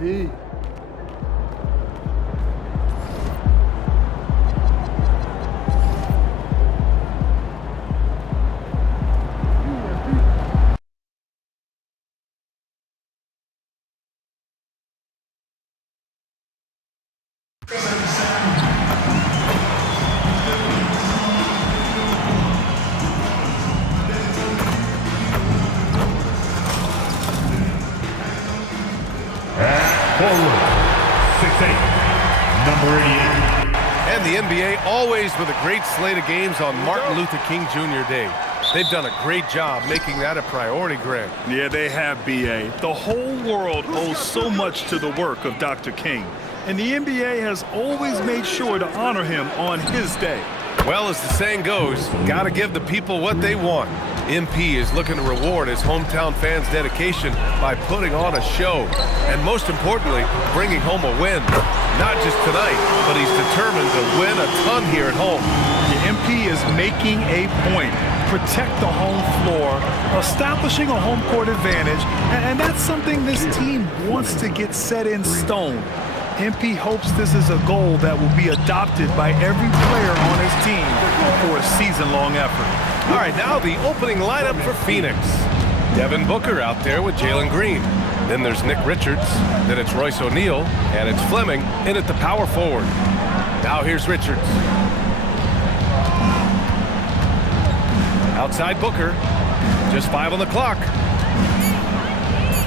MP. Forward, 6'8", number 88. And the NBA always with a great slate of games on Martin Luther King Jr. Day. They've done a great job making that a priority, Greg. Yeah, they have, B.A. The whole world owes so much to the work of Dr. King, and the NBA has always made sure to honor him on his day. Well, as the saying goes, gotta give the people what they want. MP is looking to reward his hometown fans' dedication by putting on a show. And most importantly, bringing home a win. Not just tonight, but he's determined to win a ton here at home. The MP is making a point. Protect the home floor, establishing a home court advantage, and that's something this team wants to get set in stone. MP hopes this is a goal that will be adopted by every player on his team for a season-long effort. All right, now the opening lineup for Phoenix. Devin Booker out there with Jalen Green. Then there's Nick Richards. Then it's Royce O'Neal. And it's Fleming in at the power forward. Now here's Richards. Outside Booker. Just 5 on the clock.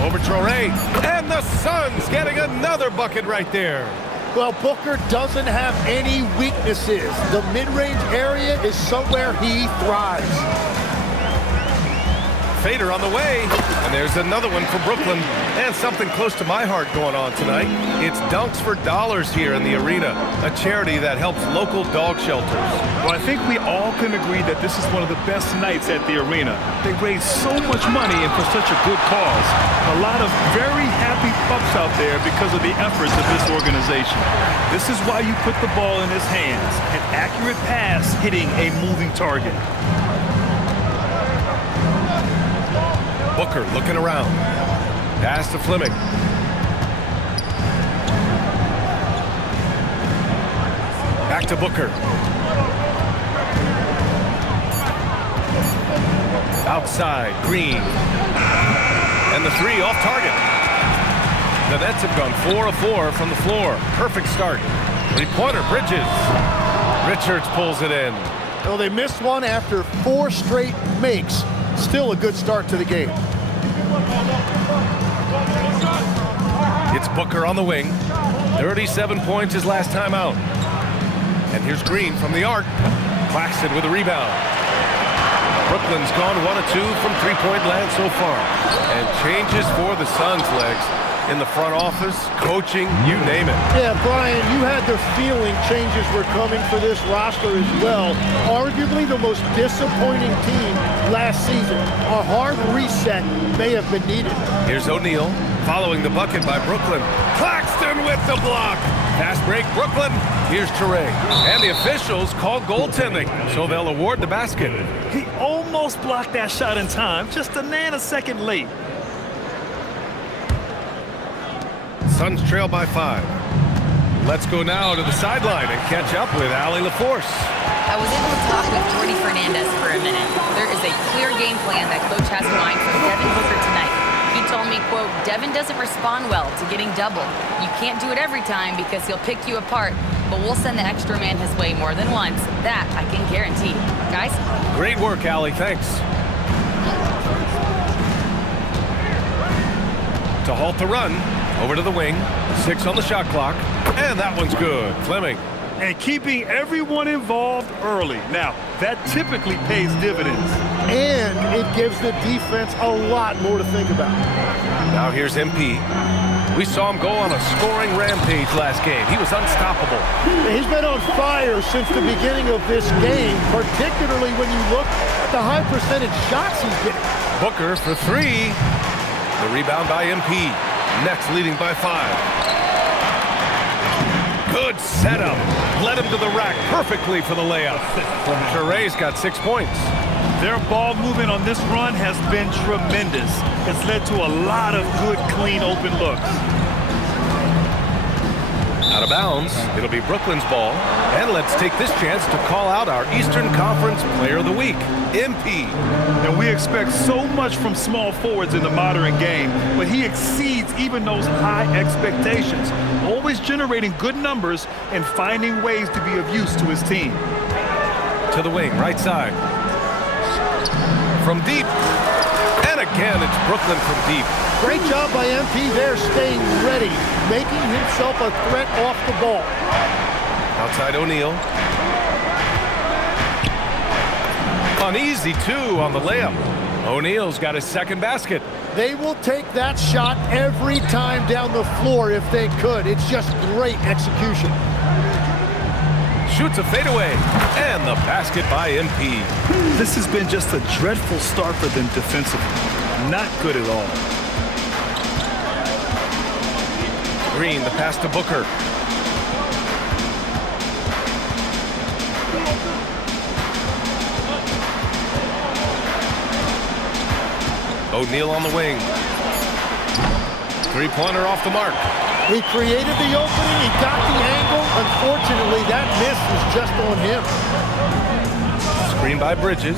Over Traoré. And the Suns getting another bucket right there. Well, Booker doesn't have any weaknesses. The mid-range area is somewhere he thrives. Fader on the way, and there's another one for Brooklyn, and something close to my heart going on tonight. It's Dunks for Dollars here in the arena, a charity that helps local dog shelters. Well, I think we all can agree that this is one of the best nights at the arena. They raise so much money and for such a good cause. A lot of very happy pups out there because of the efforts of this organization. This is why you put the ball in his hands, an accurate pass hitting a moving target. Booker looking around. Pass to Fleming. Back to Booker. Outside, Green. And the three off target. The Nets have gone 4 of 4 from the floor. Perfect start. Three-pointer, Bridges. Richards pulls it in. Well, they missed one after 4 straight makes. Still a good start to the game. It's Booker on the wing. 37 points his last time out. And here's Green from the arc. Claxton with a rebound. Brooklyn's gone 1 of 2 from three-point land so far. And changes for the Suns, Legs. In the front office, coaching, you name it. Yeah, Brian, you had the feeling changes were coming for this roster as well. Arguably the most disappointing team last season. A hard reset may have been needed. Here's O'Neal, following the bucket by Brooklyn. Claxton with the block. Fast break, Brooklyn. Here's Traoré. And the officials call goaltending, so they'll award the basket. He almost blocked that shot in time, just a nanosecond late. Suns trail by 5. Let's go now to the sideline and catch up with Allie LaForce. I was able to talk with Jordy Fernandez for a minute. There is a clear game plan that Coach has in mind for Devin Booker tonight. He told me, quote, Devin doesn't respond well to getting doubled. You can't do it every time because he'll pick you apart, but we'll send the extra man his way more than once. That I can guarantee. Guys? Great work, Allie. Thanks. To halt the run. Over to the wing, 6 on the shot clock, and that one's good. Fleming. And keeping everyone involved early. Now, that typically pays dividends. And it gives the defense a lot more to think about. Now here's MP. We saw him go on a scoring rampage last game. He was unstoppable. He's been on fire since the beginning of this game, particularly when you look at the high percentage shots he's getting. Booker for 3. The rebound by MP. Nets leading by 5. Good setup. Led him to the rack perfectly for the layup. Traoré's got 6 points. Their ball movement on this run has been tremendous. It's led to a lot of good, clean, open looks. Out of bounds, it'll be Brooklyn's ball. And let's take this chance to call out our Eastern Conference Player of the Week, MP. And we expect so much from small forwards in the modern game, but he exceeds even those high expectations, always generating good numbers and finding ways to be of use to his team. To the wing, right side. From deep. And again, it's Brooklyn from deep. Great job by MP there, staying ready, making himself a threat off the ball. Outside O'Neal. Uneasy, too, on the layup. O'Neal's got his second basket. They will take that shot every time down the floor if they could. It's just great execution. shoots a fadeaway, and the basket by MP. This has been just a dreadful start for them defensively. Not good at all. Green, the pass to Booker. O'Neal on the wing. Three-pointer off the mark. He created the opening. He got the angle. Unfortunately, that miss was just on him. Screen by Bridges.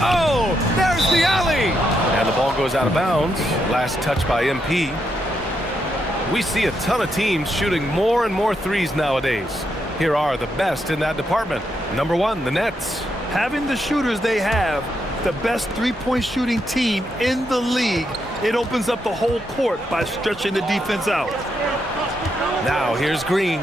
Oh, there's the alley! And the ball goes out of bounds. Last touch by MP. We see a ton of teams shooting more and more threes nowadays. Here are the best in that department. Number one, the Nets. Having the shooters they have, the best three-point shooting team in the league, it opens up the whole court by stretching the defense out. Now here's Green.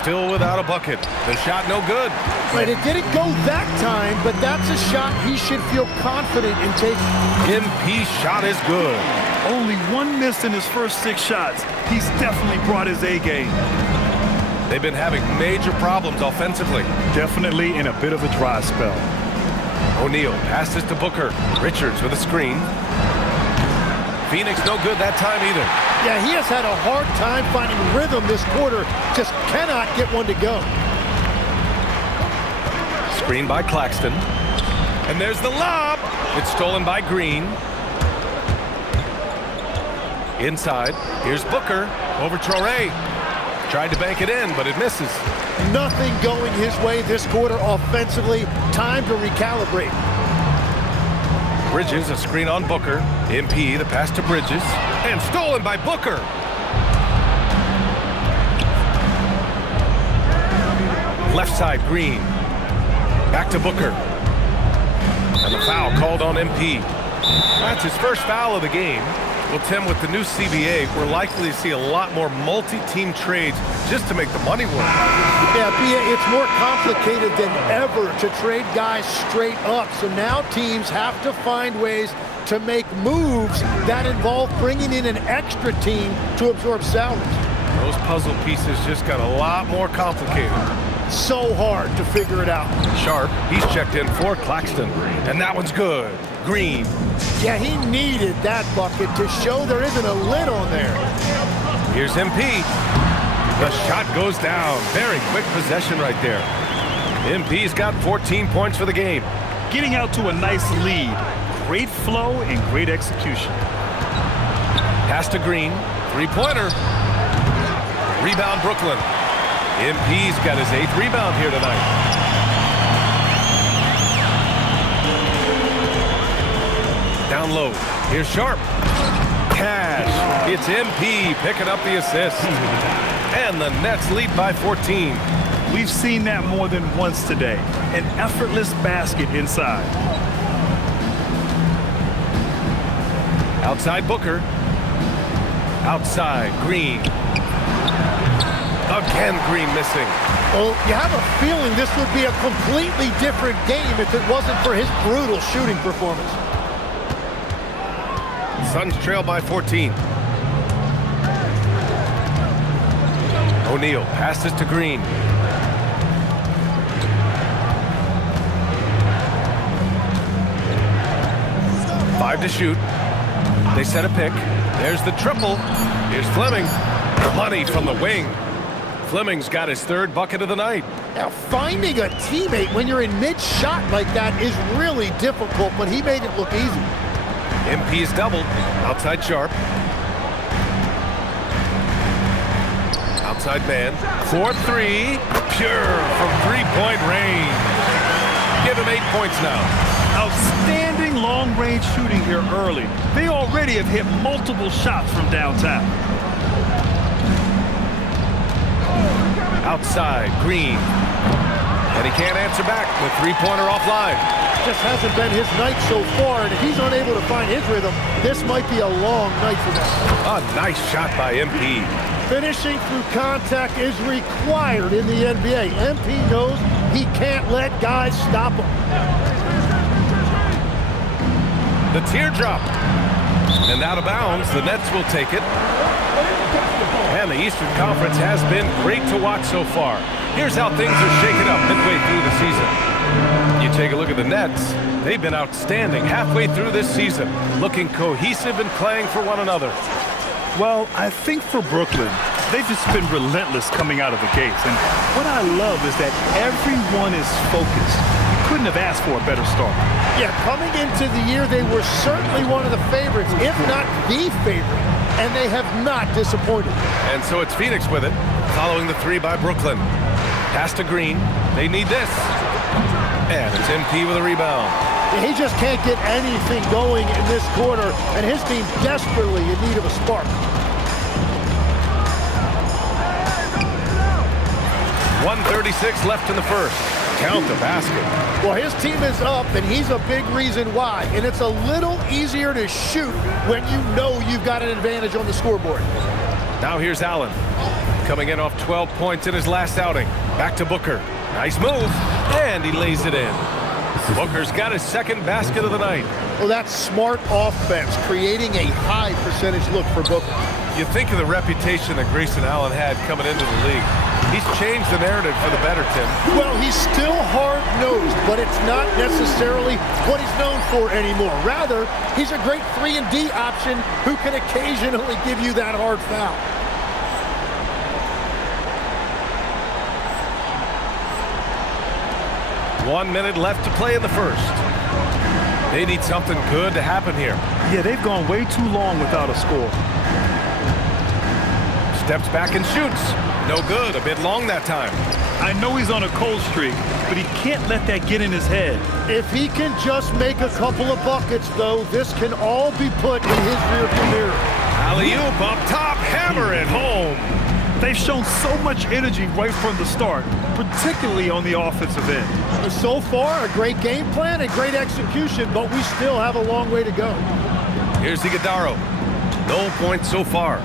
Still without a bucket. The shot no good. But it didn't go that time, but that's a shot he should feel confident in taking. MP shot is good. Only one miss in his first 6 shots. He's definitely brought his A game. They've been having major problems offensively. Definitely in a bit of a dry spell. O'Neal passes to Booker. Richards with a screen. Phoenix no good that time either. Yeah, he has had a hard time finding rhythm this quarter. Just cannot get one to go. Screen by Claxton. And there's the lob. It's stolen by Green. Inside. Here's Booker over Traoré. Tried to bank it in, but it misses. Nothing going his way this quarter offensively. Time to recalibrate. Bridges, a screen on Booker. MP, the pass to Bridges. And stolen by Booker. Left side, Green. Back to Booker. And the foul called on MP. That's his first foul of the game. Well, Tim, with the new CBA, we're likely to see a lot more multi-team trades just to make the money work. Yeah, Bia, it's more complicated than ever to trade guys straight up. So now teams have to find ways to make moves that involve bringing in an extra team to absorb salaries. Those puzzle pieces just got a lot more complicated. So hard to figure it out. Sharp, he's checked in for Claxton. And that one's good. Green. Yeah, he needed that bucket to show there isn't a lid on there. Here's MP. The shot goes down. Very quick possession right there. MP's got 14 points for the game. Getting out to a nice lead. Great flow and great execution. Pass to Green. Three-pointer. Rebound Brooklyn. MP's got his 8th rebound here tonight. Down low. Here's Sharp. Cash. It's MP picking up the assist. And the Nets lead by 14. We've seen that more than once today. An effortless basket inside. Outside Booker. Outside Green. Again Green missing. Well, you have a feeling this would be a completely different game if it wasn't for his brutal shooting performance. Suns trail by 14. O'Neal passes to Green. Five to shoot. They set a pick. There's the triple. Here's Fleming. Money from the wing. Fleming's got his 3rd bucket of the night. Now, finding a teammate when you're in mid-shot like that is really difficult, but he made it look easy. MP's doubled. Outside Sharp. Outside man. 4-3. Pure from 3-point range. Give him 8 points now. Outstanding long-range shooting here early. They already have hit multiple shots from downtown. Outside, Green. And he can't answer back with 3-pointer offline. Just hasn't been his night so far, and if he's unable to find his rhythm, this might be a long night for them. A nice shot by MP. Finishing through contact is required in the NBA. MP knows he can't let guys stop him. The teardrop. And out of bounds, the Nets will take it. And the Eastern Conference has been great to watch so far. Here's how things are shaking up midway through the season. You take a look at the Nets. They've been outstanding halfway through this season, looking cohesive and playing for one another. Well, I think for Brooklyn, they've just been relentless coming out of the gates. And what I love is that everyone is focused. You couldn't have asked for a better start. Yeah, coming into the year, they were certainly one of the favorites, if not the favorite, and they have not disappointed. And so it's Phoenix with it, following the three by Brooklyn. Pass to Green. They need this. And it's MP with a rebound. He just can't get anything going in this quarter, and his team desperately in need of a spark. 1:36 left in the first. Count the basket. Well, his team is up, and he's a big reason why. And it's a little easier to shoot when you know you've got an advantage on the scoreboard. Now here's Allen. Coming in off 12 points in his last outing. Back to Booker. Nice move. And he lays it in. Booker's got his second basket of the night. Well, that's smart offense, creating a high percentage look for Booker. You think of the reputation that Grayson Allen had coming into the league. He's changed the narrative for the better, Tim. Well, he's still hard-nosed, but it's not necessarily what he's known for anymore. Rather, he's a great 3-and-D option who can occasionally give you that hard foul. One minute left to play in the first. They need something good to happen here. Yeah, they've gone way too long without a score. Steps back and shoots. No good. A bit long that time. I know he's on a cold streak, but he can't let that get in his head. If he can just make a couple of buckets, though, this can all be put in his rearview mirror. Alley-oop up top. Hammer it home. They've shown so much energy right from the start, particularly on the offensive end. So far, a great game plan and great execution, but we still have a long way to go. Here's Iguodala. No points so far.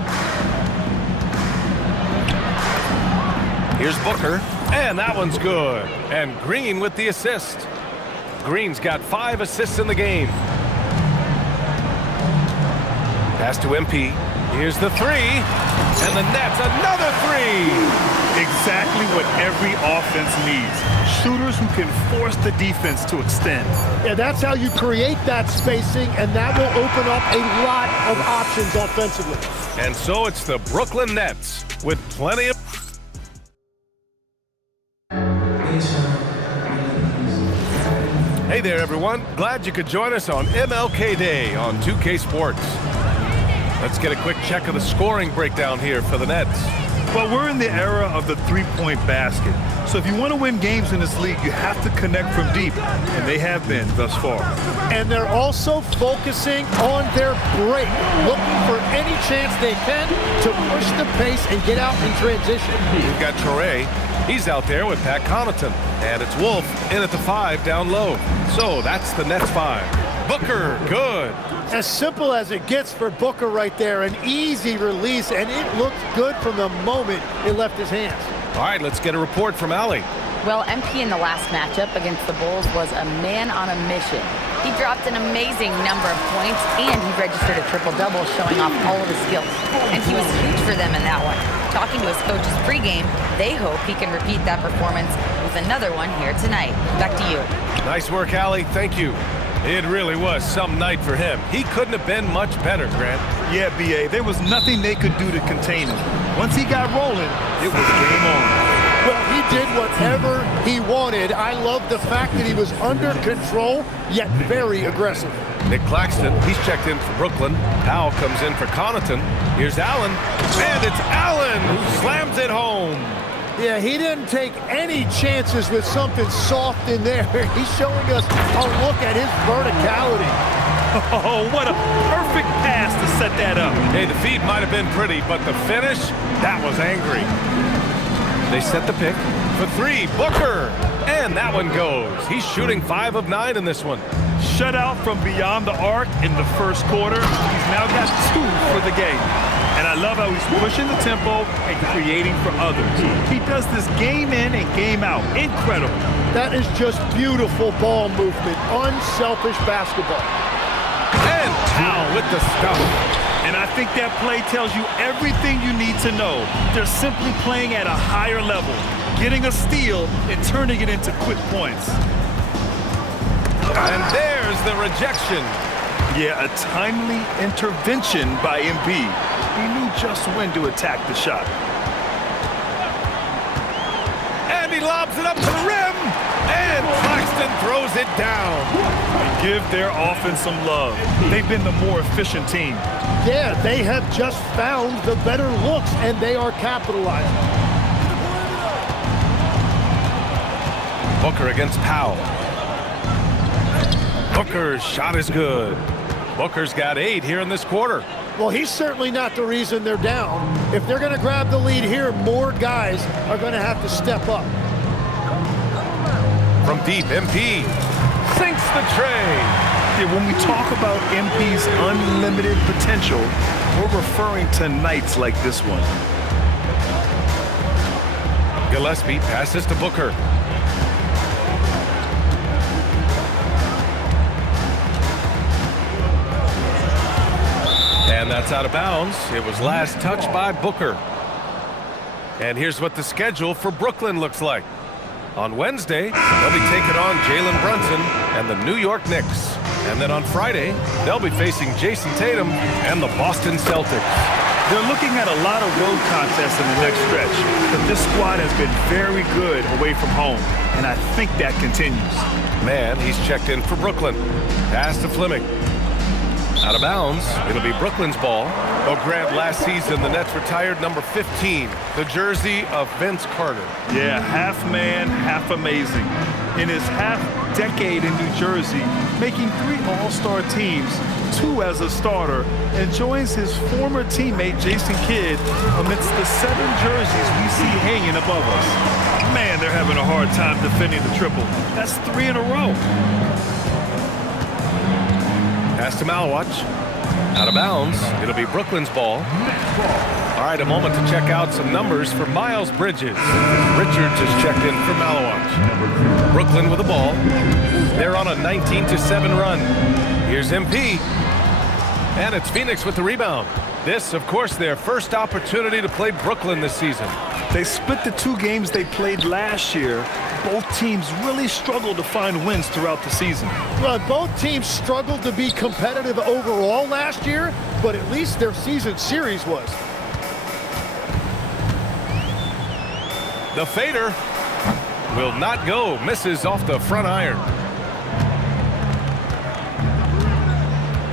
Here's Booker, and that one's good. And Green with the assist. Green's got 5 assists in the game. Pass to MP. Here's the three, and the Nets another three. Exactly what every offense needs. Shooters who can force the defense to extend. Yeah, that's how you create that spacing, and that will open up a lot of options offensively. And so it's the Brooklyn Nets with plenty of... Hey there, everyone. Glad you could join us on MLK Day on 2K Sports. Let's get a quick check of the scoring breakdown here for the Nets. Well, we're in the era of the three-point basket. So if you want to win games in this league, you have to connect from deep, and they have been thus far. And they're also focusing on their break, looking for any chance they can to push the pace and get out in transition. We've got Traore. He's out there with Pat Connaughton. And it's Wolf in at the 5 down low. So that's the Nets 5. Booker, good. As simple as it gets for Booker right there, an easy release, and it looked good from the moment it left his hands. All right, let's get a report from Allie. Well, MP in the last matchup against the Bulls was a man on a mission. He dropped an amazing number of points, and he registered a triple-double showing off all of his skills. And he was huge for them in that one. Talking to his coaches pregame, they hope he can repeat that performance with another one here tonight. Back to you. Nice work, Allie. Thank you. It really was some night for him. He couldn't have been much better, Grant. Yeah, B.A., there was nothing they could do to contain him. Once he got rolling, it was game on. Well, he did whatever he wanted. I love the fact that he was under control, yet very aggressive. Nick Claxton, he's checked in for Brooklyn. Powell comes in for Connaughton. Here's Allen, and it's Allen who slams it home. Yeah, he didn't take any chances with something soft in there. He's showing us a look at his verticality. Oh, what a perfect pass to set that up. Hey, the feed might have been pretty, but the finish, that was angry. They set the pick for 3, Booker, and that one goes. He's shooting 5 of 9 in this one. Shutout from beyond the arc in the first quarter. He's now got 2 for the game. And I love how he's pushing the tempo and creating for others. He does this game in and game out. Incredible. That is just beautiful ball movement, unselfish basketball. And Powell with the stuff. And I think that play tells you everything you need to know. They're simply playing at a higher level, getting a steal and turning it into quick points. And there's the rejection. Yeah, a timely intervention by MP. He knew just when to attack the shot. And he lobs it up to the rim. And Claxton throws it down. And give their offense some love. They've been the more efficient team. Yeah, they have just found the better looks, and they are capitalizing. Booker against Powell. Booker's shot is good. Booker's got 8 here in this quarter. Well, he's certainly not the reason they're down. If they're going to grab the lead here, more guys are going to have to step up. From deep, MP sinks the tray. Yeah, when we talk about MP's unlimited potential, we're referring to nights like this one. Gillespie passes to Booker. And that's out of bounds. It was last touched by Booker. And here's what the schedule for Brooklyn looks like. On Wednesday, they'll be taking on Jalen Brunson and the New York Knicks. And then on Friday, they'll be facing Jason Tatum and the Boston Celtics. They're looking at a lot of road contests in the next stretch, but this squad has been very good away from home, and I think that continues. Man, he's checked in for Brooklyn. Pass to Fleming. Out of bounds. It'll be Brooklyn's ball. Oh, Grant, last season, the Nets retired number 15, the jersey of Vince Carter. Yeah, half man, half amazing. In his half-decade in New Jersey, making 3 All-Star teams, 2 as a starter, and joins his former teammate Jason Kidd amidst the 7 jerseys we see hanging above us. Man, they're having a hard time defending the triple. That's 3 in a row. Pass to Malawach. Out of bounds. It'll be Brooklyn's ball. All right, a moment to check out some numbers for Miles Bridges. Richards has checked in for Malawach. Brooklyn with the ball. They're on a 19-7 run. Here's MP. And it's Phoenix with the rebound. This, of course, their first opportunity to play Brooklyn this season. They split the 2 games they played last year. Both teams really struggled to find wins throughout the season. Well, both teams struggled to be competitive overall last year, but at least their season series was. The fader will not go. Misses off the front iron.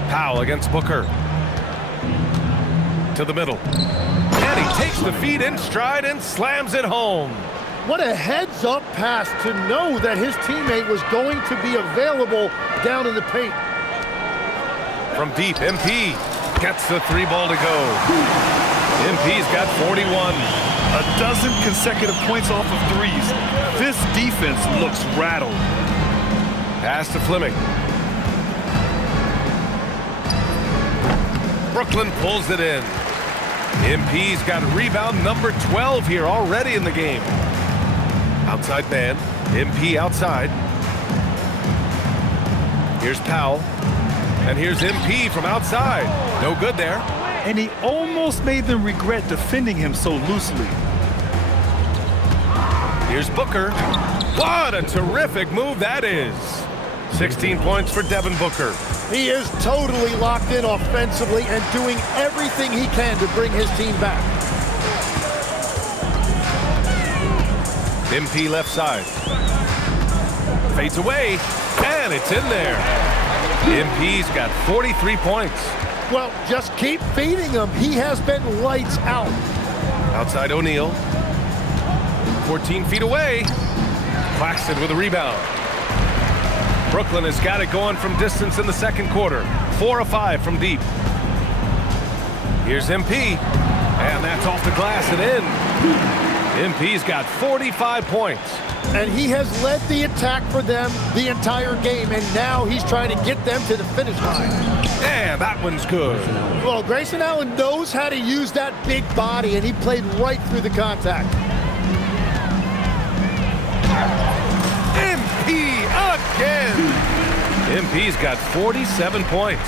Powell against Booker. To the middle. And he takes the feed in stride and slams it home. What a heads-up pass to know that his teammate was going to be available down in the paint. From deep, MP gets the 3 ball to go. MP's got 41. A dozen consecutive points off of 3s. This defense looks rattled. Pass to Fleming. Brooklyn pulls it in. MP's got rebound number 12 here already in the game. Outside man. MP outside. Here's Powell. And here's MP from outside. No good there. And he almost made them regret defending him so loosely. Here's Booker. What a terrific move that is. 16 points for Devin Booker. He is totally locked in offensively and doing everything he can to bring his team back. MP left side. Fades away, and it's in there. MP's got 43 points. Well, just keep feeding him. He has been lights out. Outside O'Neal. 14 feet away. Claxton with a rebound. Brooklyn has got it going from distance in the second quarter. 4 of 5 from deep. Here's MP. And that's off the glass and in. MP's got 45 points. And he has led the attack for them the entire game, and now he's trying to get them to the finish line. And that one's good. Well, Grayson Allen knows how to use that big body, and he played right through the contact. MP again. MP's got 47 points.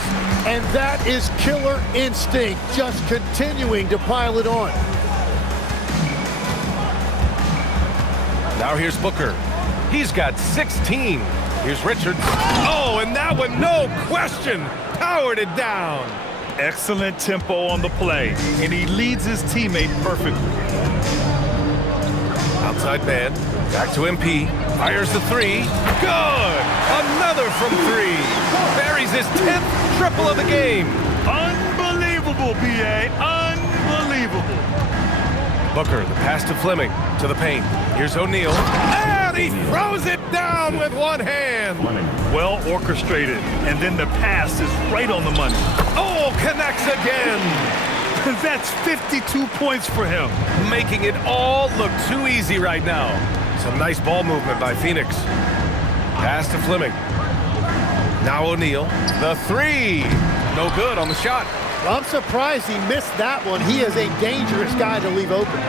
And that is killer instinct, just continuing to pile it on. Now here's Booker. He's got 16. Here's Richards. Oh, and that one, no question, powered it down. Excellent tempo on the play, and he leads his teammate perfectly. Outside man, back to MP. Fires the three. Good! Another from three. Buries his 10th triple of the game. Unbelievable, B.A. Unbelievable. Booker, the pass to Fleming, to the paint. Here's O'Neal. And he throws it down with one hand. Well orchestrated, and then the pass is right on the money. Oh, connects again. That's 52 points for him. Making it all look too easy right now. Some nice ball movement by Phoenix. Pass to Fleming. Now O'Neal. The three. No good on the shot. Well, I'm surprised he missed that one. He is a dangerous guy to leave open.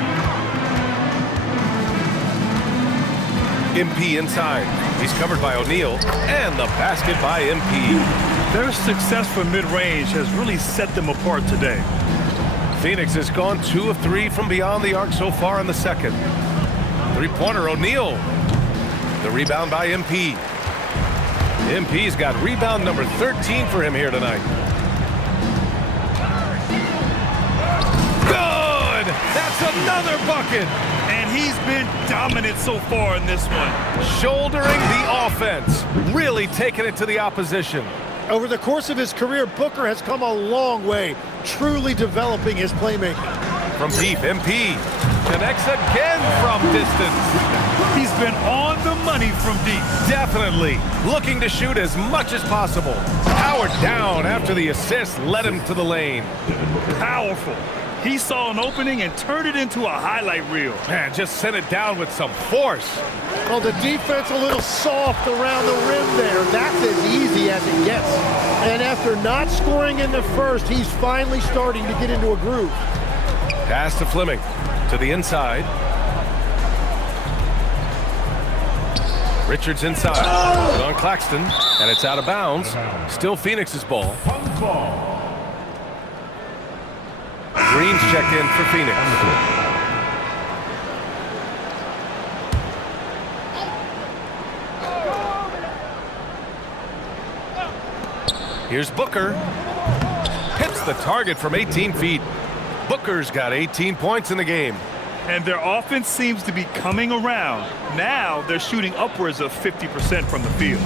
MP inside. He's covered by O'Neal. And the basket by MP. Their success from mid-range has really set them apart today. Phoenix has gone 2 of 3 from beyond the arc so far in the second. Three-pointer, O'Neal. The rebound by MP. MP's got rebound number 13 for him here tonight. Good! That's another bucket! And he's been dominant so far in this one. Shouldering the offense. Really taking it to the opposition. Over the course of his career, Booker has come a long way, truly developing his playmaking. From deep, MP connects again from distance. He's been on the money from deep. Definitely looking to shoot as much as possible. Powered down after the assist led him to the lane. Powerful. He saw an opening and turned it into a highlight reel. Man, just sent it down with some force. Well, the defense a little soft around the rim there. That's as easy as it gets. And after not scoring in the first, he's finally starting to get into a groove. Pass to Fleming, to the inside. Richards inside, on Claxton, and it's out of bounds. Still Phoenix's ball. Green's checked in for Phoenix. Here's Booker. Hits the target from 18 feet. Booker's got 18 points in the game. And their offense seems to be coming around. Now they're shooting upwards of 50% from the field.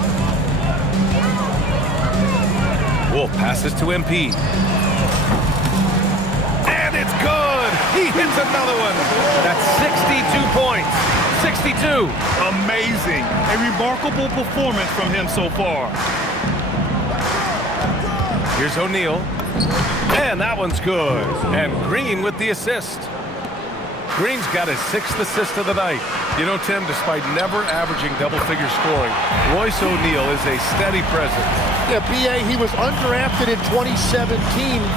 Wolf passes to MP. And it's good! He hits another one! That's 62 points. 62! Amazing. A remarkable performance from him so far. Here's O'Neal. And that one's good. And Green with the assist. Green's got his 6th assist of the night. You know, Tim, despite never averaging double-figure scoring, Royce O'Neal is a steady presence. Yeah, B.A., he was undrafted in 2017,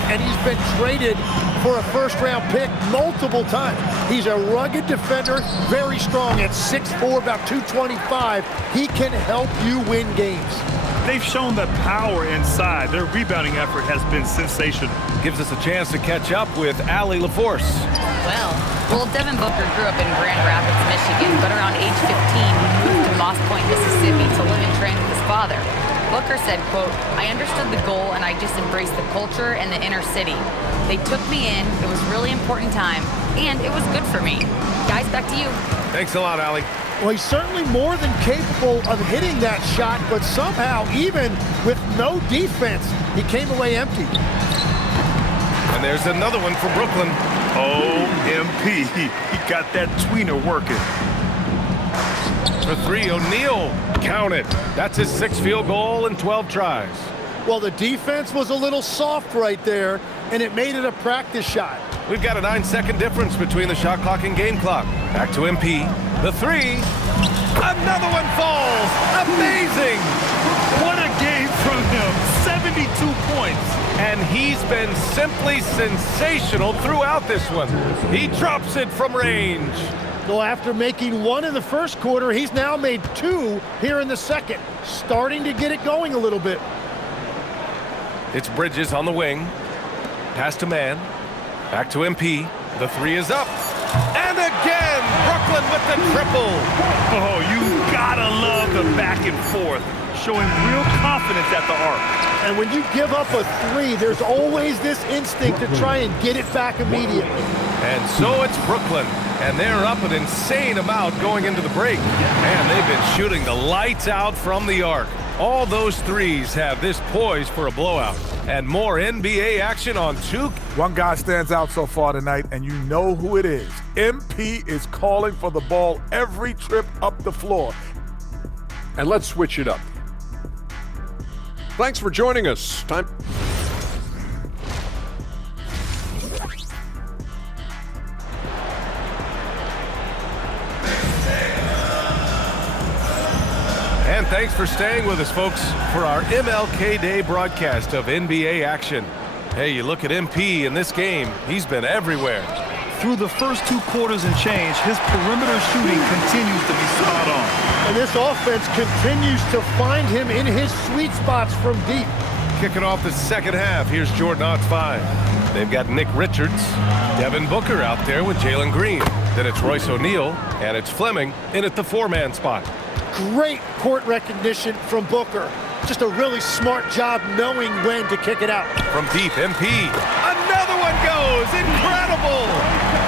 and he's been traded for a first-round pick multiple times. He's a rugged defender, very strong at 6'4", about 225. He can help you win games. They've shown the power inside. Their rebounding effort has been sensational. Gives us a chance to catch up with Allie LaForce. Well, Devin Booker grew up in Grand Rapids, Michigan, but around age 15, he moved to Moss Point, Mississippi to live and train with his father. Booker said, quote, "I understood the goal and I just embraced the culture and the inner city. They took me in, it was a really important time, and it was good for me." Guys, back to you. Thanks a lot, Allie. Well, he's certainly more than capable of hitting that shot, but somehow, even with no defense, he came away empty. And there's another one for Brooklyn. OMP. He got that tweener working. For three, O'Neal. Count it. That's his 6th field goal in 12 tries. Well, the defense was a little soft right there, and it made it a practice shot. We've got a 9-second difference between the shot clock and game clock. Back to MP. The three. Another one falls. Amazing. What a game from him. 72 points. And he's been simply sensational throughout this one. He drops it from range. So after making one in the first quarter, he's now made 2 here in the second. Starting to get it going a little bit. It's Bridges on the wing. Pass to man. Back to MP. The three is up. And again, Brooklyn with the triple. Oh, you gotta love the back and forth, showing real confidence at the arc. And when you give up a three, there's always this instinct to try and get it back immediately. And so it's Brooklyn, and they're up an insane amount going into the break. And they've been shooting the lights out from the arc. All those threes have this poised for a blowout. And more NBA action on two. One guy stands out so far tonight, and you know who it is. MP is calling for the ball every trip up the floor. And let's switch it up. Thanks for joining us. Time. And thanks for staying with us, folks, for our MLK Day broadcast of NBA action. Hey, you look at MP in this game, he's been everywhere. Through the first 2 quarters and change, his perimeter shooting continues to be spot on. And this offense continues to find him in his sweet spots from deep. Kicking off the second half, here's Jordan Ott's 5. They've got Nick Richards, Devin Booker out there with Jalen Green. Then it's Royce O'Neal, and it's Fleming in at the 4-man spot. Great court recognition from Booker. Just a really smart job knowing when to kick it out. From deep, MP. Another one goes! Incredible!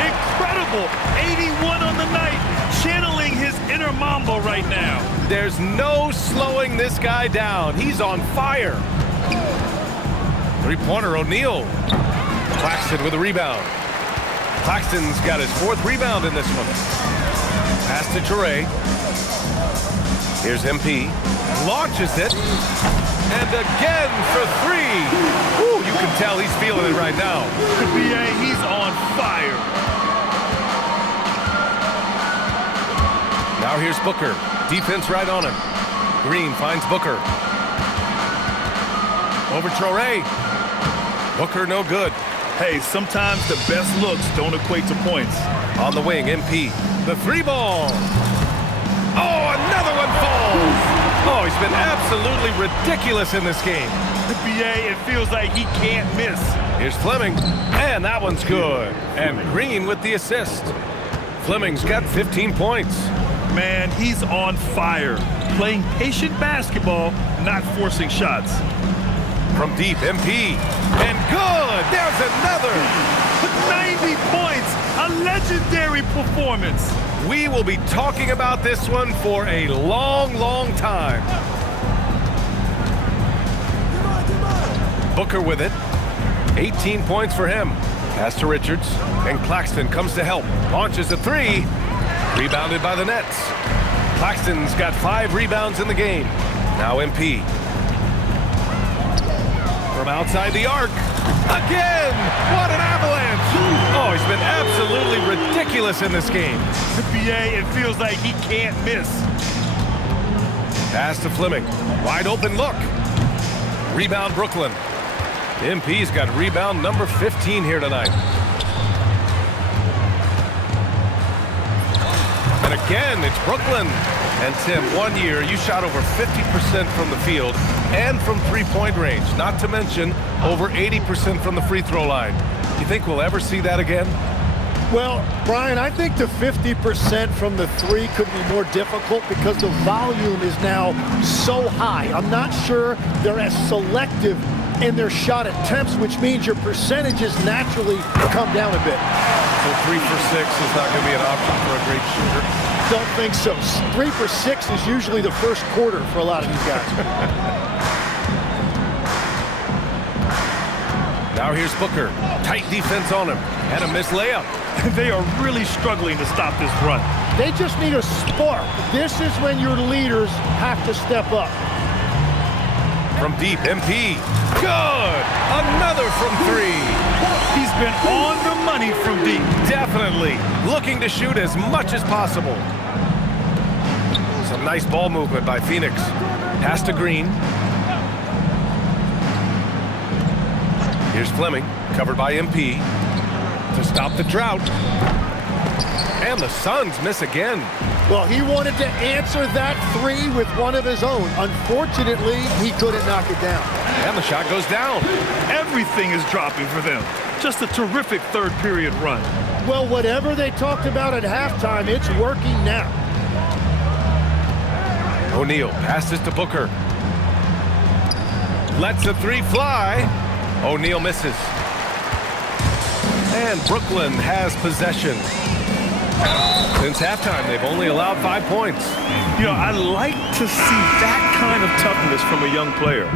Incredible! 81 on the night, channeling his inner Mamba right now. There's no slowing this guy down. He's on fire. Three-pointer, O'Neal. Claxton with a rebound. Claxton's got his 4th rebound in this one. Pass to Toure. Here's MP. Launches it. And again for 3. Woo, you can tell he's feeling it right now. BA, he's on fire. Now here's Booker. Defense right on him. Green finds Booker. Over Toure. Booker no good. Hey, sometimes the best looks don't equate to points. On the wing, MP. The 3-ball. Oh, another one falls. Oh, he's been absolutely ridiculous in this game. The BA, it feels like he can't miss. Here's Fleming, and that one's good. And Green with the assist. Fleming's got 15 points. Man, he's on fire. Playing patient basketball, not forcing shots. From deep, MP. And good! There's another! 90 points! A legendary performance! We will be talking about this one for a long, long time. Booker with it. 18 points for him. Pass to Richards. And Claxton comes to help. Launches a 3. Rebounded by the Nets. Claxton's got 5 rebounds in the game. Now MP. From outside the arc. Again! What an avalanche! Oh, he's been absolutely ridiculous in this game. The BA, it feels like he can't miss. Pass to Fleming. Wide open look. Rebound Brooklyn. MP's got rebound number 15 here tonight. And again, it's Brooklyn. And Tim, 1 year, you shot over 50% from the field and from 3-point range, not to mention over 80% from the free throw line. You think we'll ever see that again? Well, Brian, I think the 50% from the 3 could be more difficult because the volume is now so high. I'm not sure they're as selective in their shot attempts, which means your percentages naturally come down a bit. So 3 for 6 is not going to be an option for a great shooter? Don't think so. 3 for 6 is usually the first quarter for a lot of these guys. Now here's Booker. Tight defense on him. And a missed layup. They are really struggling to stop this run. They just need a spark. This is when your leaders have to step up. From deep, MP. Good! Another from 3. He's been on the money from deep. Definitely. Looking to shoot as much as possible. Some nice ball movement by Phoenix. Pass to Green. Here's Fleming, covered by MP. To stop the drought. And the Suns miss again. Well, he wanted to answer that 3 with one of his own. Unfortunately, he couldn't knock it down. And the shot goes down. Everything is dropping for them. Just a terrific third period run. Well, whatever they talked about at halftime, it's working now. O'Neal passes to Booker. Lets the three fly. O'Neal misses. And Brooklyn has possession. Since halftime, they've only allowed 5 points. You know, I like to see that kind of toughness from a young player.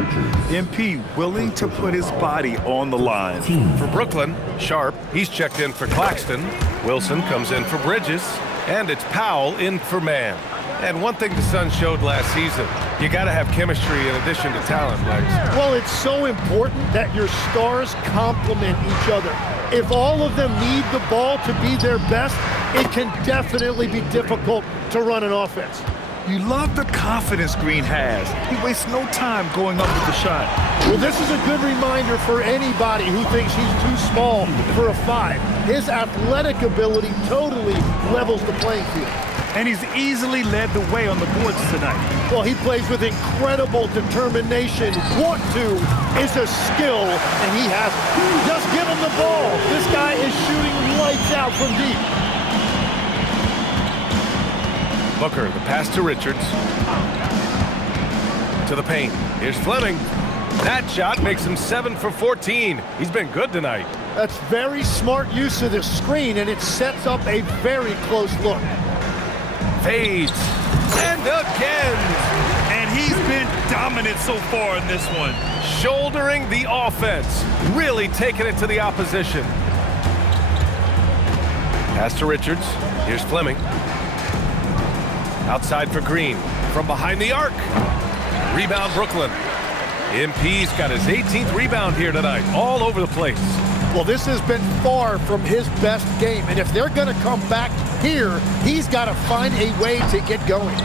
MP willing to put his body on the line. For Brooklyn, Sharp, he's checked in for Claxton. Wilson comes in for Bridges. And it's Powell in for Mann. And one thing the Suns showed last season, you got to have chemistry in addition to talent, Legs. Well, it's so important that your stars complement each other. If all of them need the ball to be their best, it can definitely be difficult to run an offense. You love the confidence Green has. He wastes no time going up with the shot. Well, this is a good reminder for anybody who thinks he's too small for a 5. His athletic ability totally levels the playing field. And he's easily led the way on the boards tonight. Well, he plays with incredible determination. Want to is a skill, and he has it. Just give him the ball. This guy is shooting lights out from deep. Booker, the pass to Richards. To the paint. Here's Fleming. That shot makes him 7 for 14. He's been good tonight. That's very smart use of the screen, and it sets up a very close look. Fades. And again. And he's been dominant so far in this one. Shouldering the offense. Really taking it to the opposition. Pass to Richards. Here's Fleming. Outside for Green. From behind the arc. Rebound Brooklyn. MP's got his 18th rebound here tonight. All over the place. Well, this has been far from his best game, and if they're going to come back here, he's got to find a way to get going.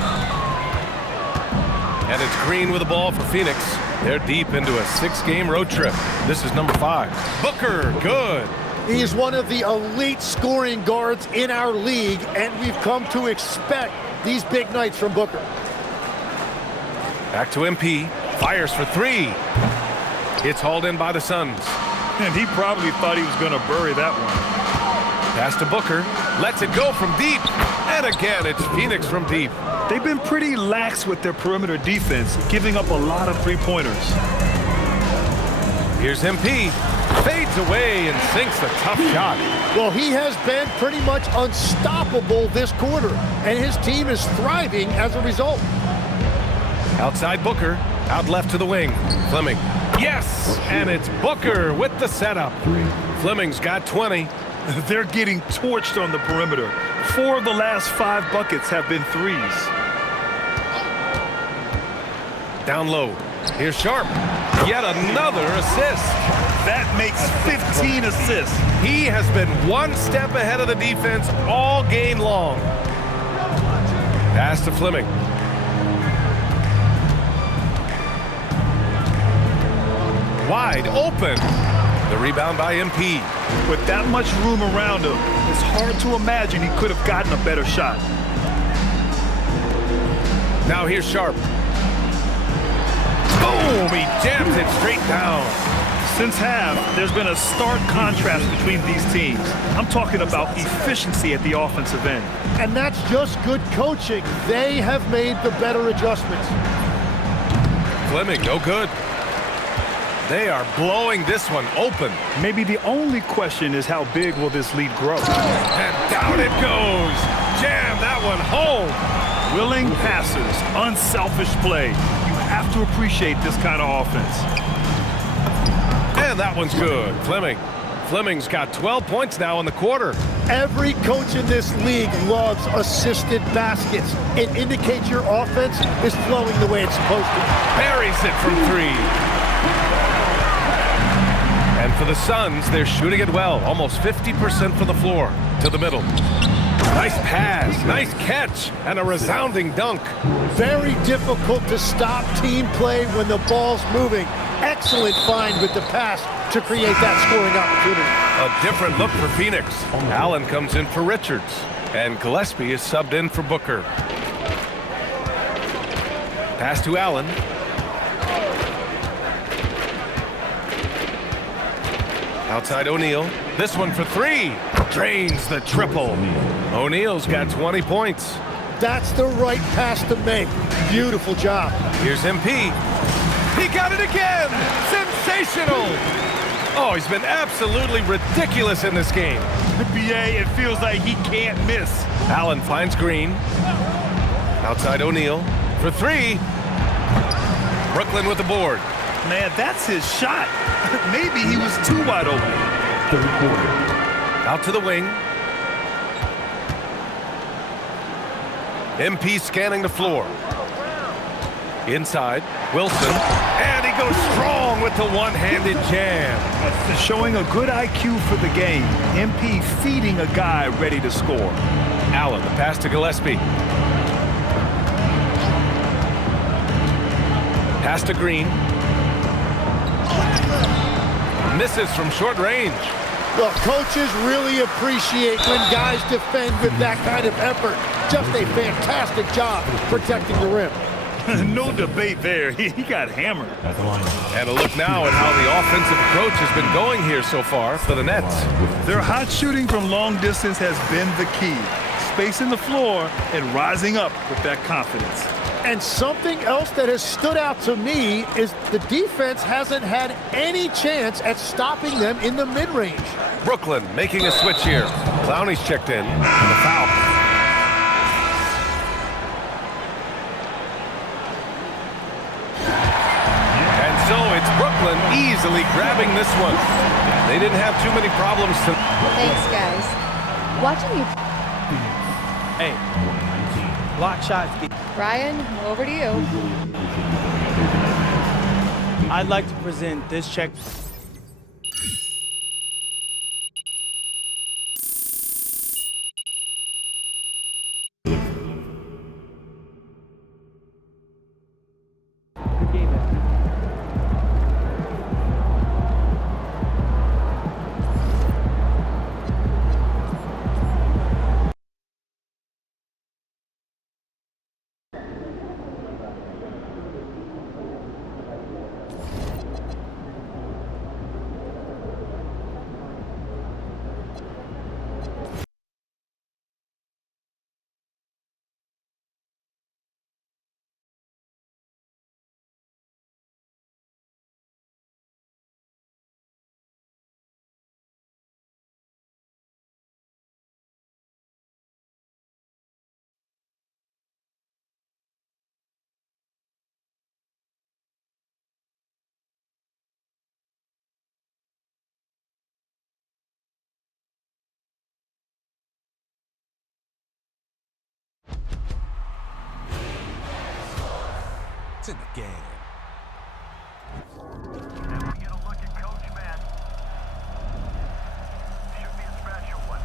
And it's Green with the ball for Phoenix. They're deep into a 6-game road trip. This is number 5. Booker, good. He is one of the elite scoring guards in our league, and we've come to expect these big nights from Booker. Back to MP. Fires for 3. It's hauled in by the Suns. And he probably thought he was going to bury that one. Pass to Booker. Lets it go from deep. And again, it's Phoenix from deep. They've been pretty lax with their perimeter defense, giving up a lot of three-pointers. Here's MP. Fades away and sinks a tough shot. Well, he has been pretty much unstoppable this quarter, and his team is thriving as a result. Outside Booker. Out left to the wing. Fleming. Yes! And it's Booker with the setup. Fleming's got 20. They're getting torched on the perimeter. 4 of the last 5 buckets have been threes. Down low. Here's Sharp. Yet another assist. That makes 15 assists. He has been one step ahead of the defense all game long. Pass to Fleming. Wide open. The rebound by MP. With that much room around him, it's hard to imagine he could have gotten a better shot. Now here's Sharp. Boom! He jams it straight down. Since half, there's been a stark contrast between these teams. I'm talking about efficiency at the offensive end. And that's just good coaching. They have made the better adjustments. Fleming, no good. They are blowing this one open. Maybe the only question is how big will this lead grow? And down it goes. Jam that one home. Willing passers, unselfish play. You have to appreciate this kind of offense. And that one's good. Fleming's got 12 points now in the quarter. Every coach in this league loves assisted baskets. It indicates your offense is flowing the way it's supposed to. Buries it from 3. And for the Suns, they're shooting it well. Almost 50% from the floor. To the middle. Nice pass, nice catch, and a resounding dunk. Very difficult to stop team play when the ball's moving. Excellent find with the pass to create that scoring opportunity. A different look for Phoenix. Allen comes in for Richards. And Gillespie is subbed in for Booker. Pass to Allen. Outside O'Neal. This one for 3. Drains the triple. O'Neal's got 20 points. That's the right pass to make. Beautiful job. Here's MP. He got it again! Sensational! Oh, he's been absolutely ridiculous in this game. NBA, it feels like he can't miss. Allen finds Green. Outside O'Neal for three. Brooklyn with the board. Man, that's his shot. Maybe he was too wide open. Third quarter. Out to the wing. MP scanning the floor. Inside, Wilson. And he goes strong with the one-handed jam. Showing a good IQ for the game. MP feeding a guy ready to score. Allen, the pass to Gillespie. Pass to Green. Misses from short range. Look, coaches really appreciate when guys defend with that kind of effort. Just a fantastic job protecting the rim. No debate there. He got hammered. At the line. And a look now at how the offensive approach has been going here so far for the Nets. Their hot shooting from long distance has been the key. Spacing the floor and rising up with that confidence. And something else that has stood out to me is the defense hasn't had any chance at stopping them in the mid-range. Brooklyn making a switch here. Clowney's checked in. And the foul. And so it's Brooklyn easily grabbing this one. They didn't have too many problems to... Thanks, guys. Watching you. Hey, block shots. Ryan, over to you. I'd like to present this check. It's in the game. And we get a look at Coach Matt. Should be a special one.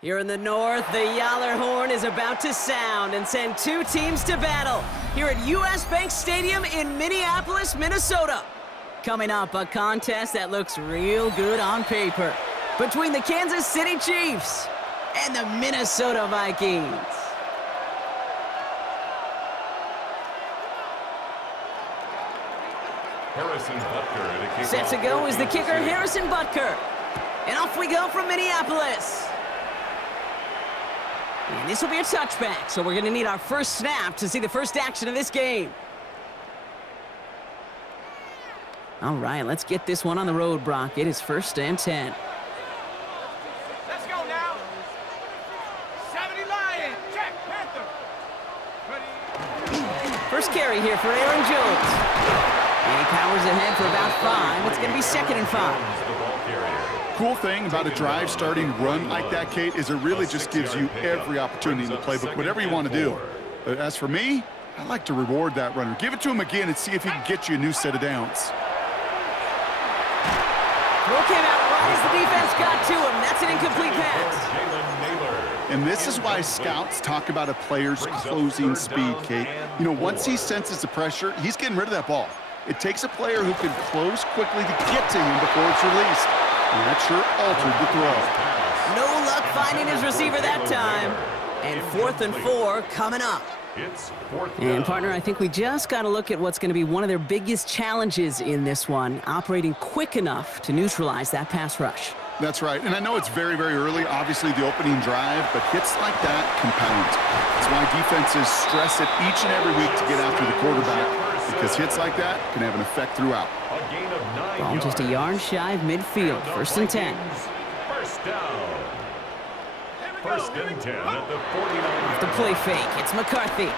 Here in the north, the Yaller horn is about to sound and send two teams to battle here at US Bank Stadium in Minneapolis, Minnesota. Coming up, a contest that looks real good on paper between the Kansas City Chiefs and the Minnesota Vikings. Harrison Butker. Set to go is the kicker, Harrison Butker. And off we go from Minneapolis. And this will be a touchback, so we're going to need our first snap to see the first action of this game. All right, let's get this one on the road, Brock. It is 1st and 10. Let's go now. 70 Lion. Check. Panther. First carry here for Aaron Jones. And he powers ahead for about 5. It's going to be 2nd and 5. Cool thing about a drive starting run like that, Kate, is it really just gives you every opportunity in the playbook, whatever you want to do. But as for me, I like to reward that runner. Give it to him again and see if he can get you a new set of downs. Throw came out right as the defense got to him. That's an incomplete pass. And this is why scouts talk about a player's closing speed, Kate. You know, once he senses the pressure, he's getting rid of that ball. It takes a player who can close quickly to get to him before it's released. And that sure altered the throw. No luck finding his receiver that time. And 4th and 4 coming up. And partner, I think we just got to look at what's going to be one of their biggest challenges in this one, operating quick enough to neutralize that pass rush. That's right, and I know it's very, very early, obviously the opening drive, but hits like that compound. That's why defenses stress it each and every week to get after the quarterback, because hits like that can have an effect throughout. Ball just a yard shy of midfield, 1st and 10. First down. 1st and 10 at the 49. The play fake, it's McCarthy.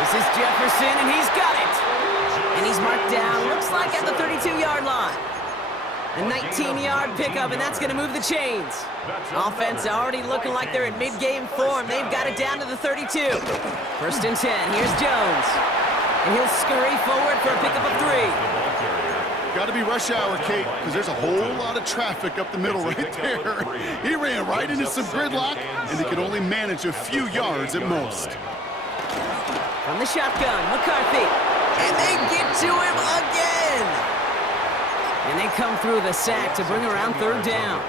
This is Jefferson, and he's got it. And he's marked down, looks like at the 32-yard line. A 19-yard pickup, and that's going to move the chains. Offense already looking like they're in mid-game form. They've got it down to the 32. 1st and 10, here's Jones. And he'll scurry forward for a pickup of 3. Got to be rush hour, Kate, because there's a whole lot of traffic up the middle right there. He ran right into some gridlock, and he could only manage a few yards at most. From the shotgun, McCarthy. And they get to him again. And they come through the sack to bring around 3rd down.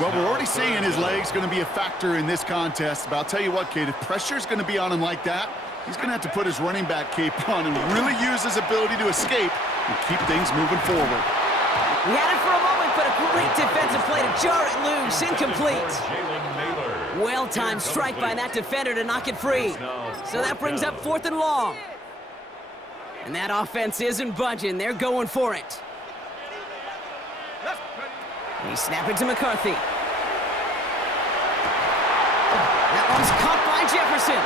Well, we're already seeing his legs going to be a factor in this contest. But I'll tell you what, Kate, if pressure's going to be on him like that, he's going to have to put his running back cape on and really use his ability to escape and keep things moving forward. He had it for a moment, but a great defensive play to jar it loose. Incomplete. Well-timed strike by that defender to knock it free. So that brings up 4th and long. And that offense isn't budging. They're going for it. And he snapped it to McCarthy. That one's caught by Jefferson.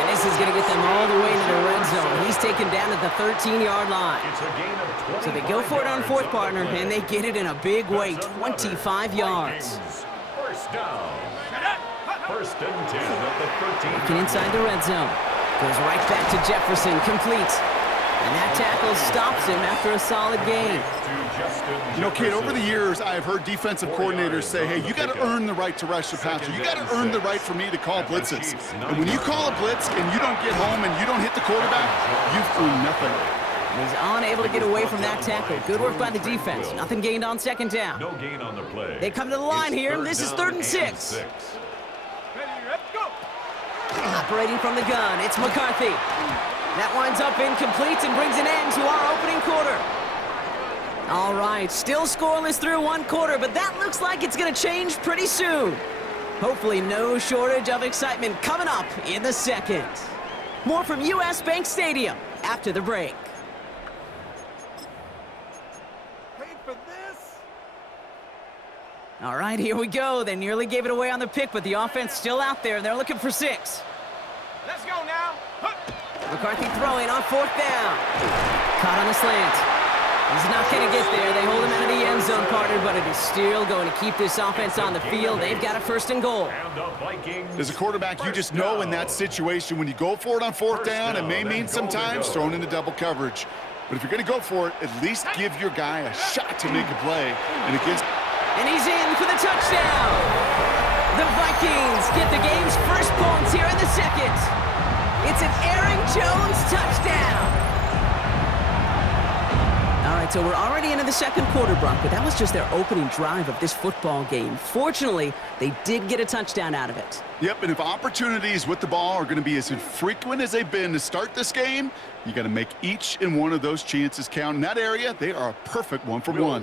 And this is going to get them all the way to the red zone. He's taken down at the 13-yard line. So they go for it on 4th, partner, and they get it in a big way, 25 yards. First down. 1st and 10 at the 13. Looking inside the red zone. Goes right back to Jefferson, complete. And that tackle stops him after a solid gain. You know, Kate, over the years, I've heard defensive coordinators say, hey, you got to earn the right to rush the passer. You got to earn the right for me to call blitzes. And when you call a blitz and you don't get home and you don't hit the quarterback, you've earned nothing. And he's unable to get away from that tackle. Good work by the defense. Nothing gained on 2nd down. No gain on the play. They come to the line here. This is 3rd and 6. Operating from the gun, it's McCarthy. That winds up incomplete and brings an end to our opening quarter. All right, still scoreless through 1 quarter, but that looks like it's going to change pretty soon. Hopefully no shortage of excitement coming up in the 2nd. More from US Bank Stadium after the break. All right, here we go. They nearly gave it away on the pick, but the offense still out there. They're looking for 6. Let's go now. McCarthy throwing on 4th down. Caught on the slant. He's not going to get there. They hold him out of the end zone, partner, but it is still going to keep this offense on the field. They've got a 1st and goal. As a quarterback, you just know in that situation, when you go for it on 4th down, it may mean sometimes thrown into double coverage. But if you're going to go for it, at least give your guy a shot to make a play. And he's in for the touchdown. The Vikings get the game's first points here in the 2nd. It's an Aaron Jones touchdown. All right, right, so we're already into the second quarter, Brock, but that was just their opening drive of this football game. Fortunately, they did get a touchdown out of it. Yep, and if opportunities with the ball are going to be as infrequent as they've been to start this game, you got to make each and one of those chances count. In that area, they are a perfect 1 for 1.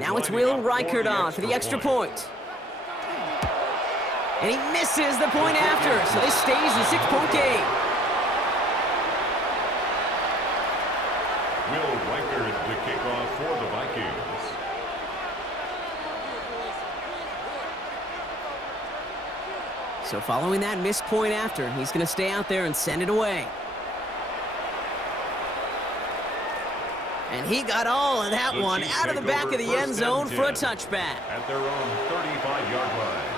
Now it's Will Reichert on for the extra point. And he misses the point after, so this stays a 6-point game. Will Reichert the kickoff for the Vikings. So following that missed point after, he's going to stay out there and send it away. And he got all of that one out of the back of the end zone for a touchback. At their own 35-yard line.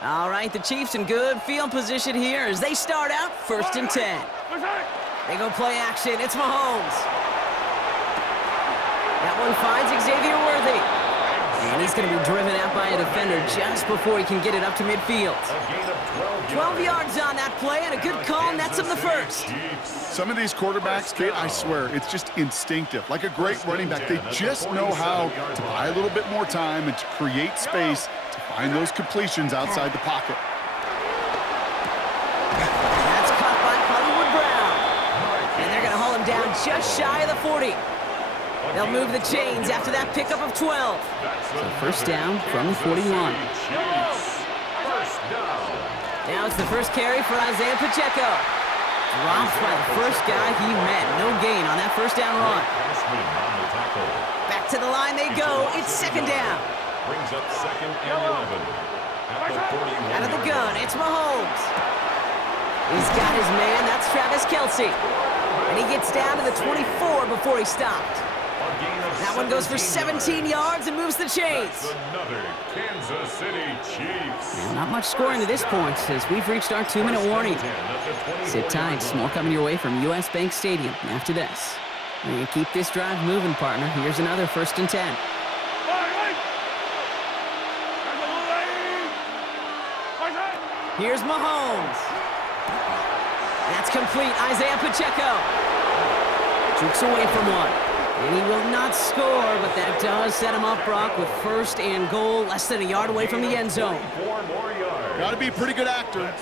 All right, the Chiefs in good field position here as they start out 1st and 10. They go play action. It's Mahomes. That one finds Xavier Worthy. And he's going to be driven out by a defender just before he can get it up to midfield. 12 yards on that play, and a good call nets him the first. Some of these quarterbacks, Kate, I swear, it's just instinctive. Like a great running back, they just know how to buy a little bit more time and to create space to find those completions outside the pocket. That's caught by Hollywood Brown. And they're going to haul him down just shy of the 40. They'll move the chains after that pickup of 12. So first down from the 41. Now it's the first carry for Isaiah Pacheco. Dropped by the first guy he met. No gain on that first down run. Back to the line they go. It's 2nd down. Brings up 2nd and 11. At the 41. Out of the gun, it's Mahomes. He's got his man. That's Travis Kelce. And he gets down to the 24 before he stopped. That one goes for 17 yards and moves the chains. Another Kansas City Chiefs. And not much scoring to this point as we've reached our 2-minute warning. Sit tight, more coming your way from US Bank Stadium after this. And keep this drive moving, partner. Here's another 1st and 10. Here's Mahomes. That's complete. Isaiah Pacheco jukes away from one. And he will not score, but that does set him up, Brock, with 1st and goal, less than a yard away from the end zone. Got to be a pretty good actor.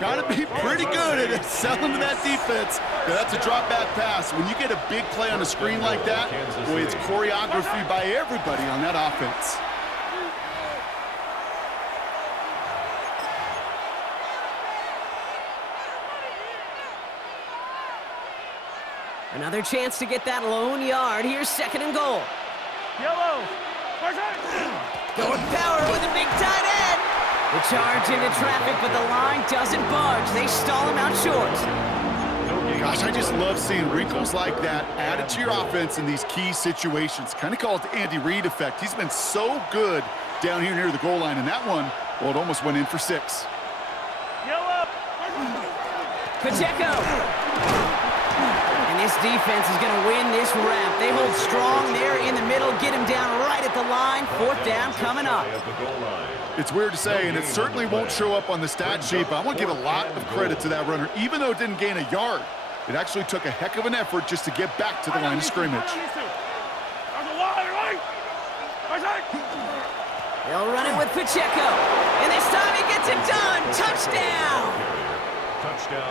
Got to be pretty good at selling to that defense. Now, that's a drop-back pass. When you get a big play on a screen like that, boy, it's choreography by everybody on that offense. Another chance to get that lone yard. Here's 2nd and goal. Yellow. Going power with a big tight end. The charge into traffic, but the line doesn't budge. They stall him out short. Gosh, I just love seeing wrinkles like that added to your offense in these key situations. Kind of call it the Andy Reid effect. He's been so good down here near the goal line, and that one, well, it almost went in for 6. Yellow. Pacheco. And this defense is going to win this rep. They hold strong there in the middle, get him down right at the line. 4th down coming up. It's weird to say, and it certainly won't show up on the stat sheet, but I want to give a lot of credit to that runner. Even though it didn't gain a yard, it actually took a heck of an effort just to get back to the line of scrimmage. They'll run it with Pacheco. And this time he gets it done. Touchdown!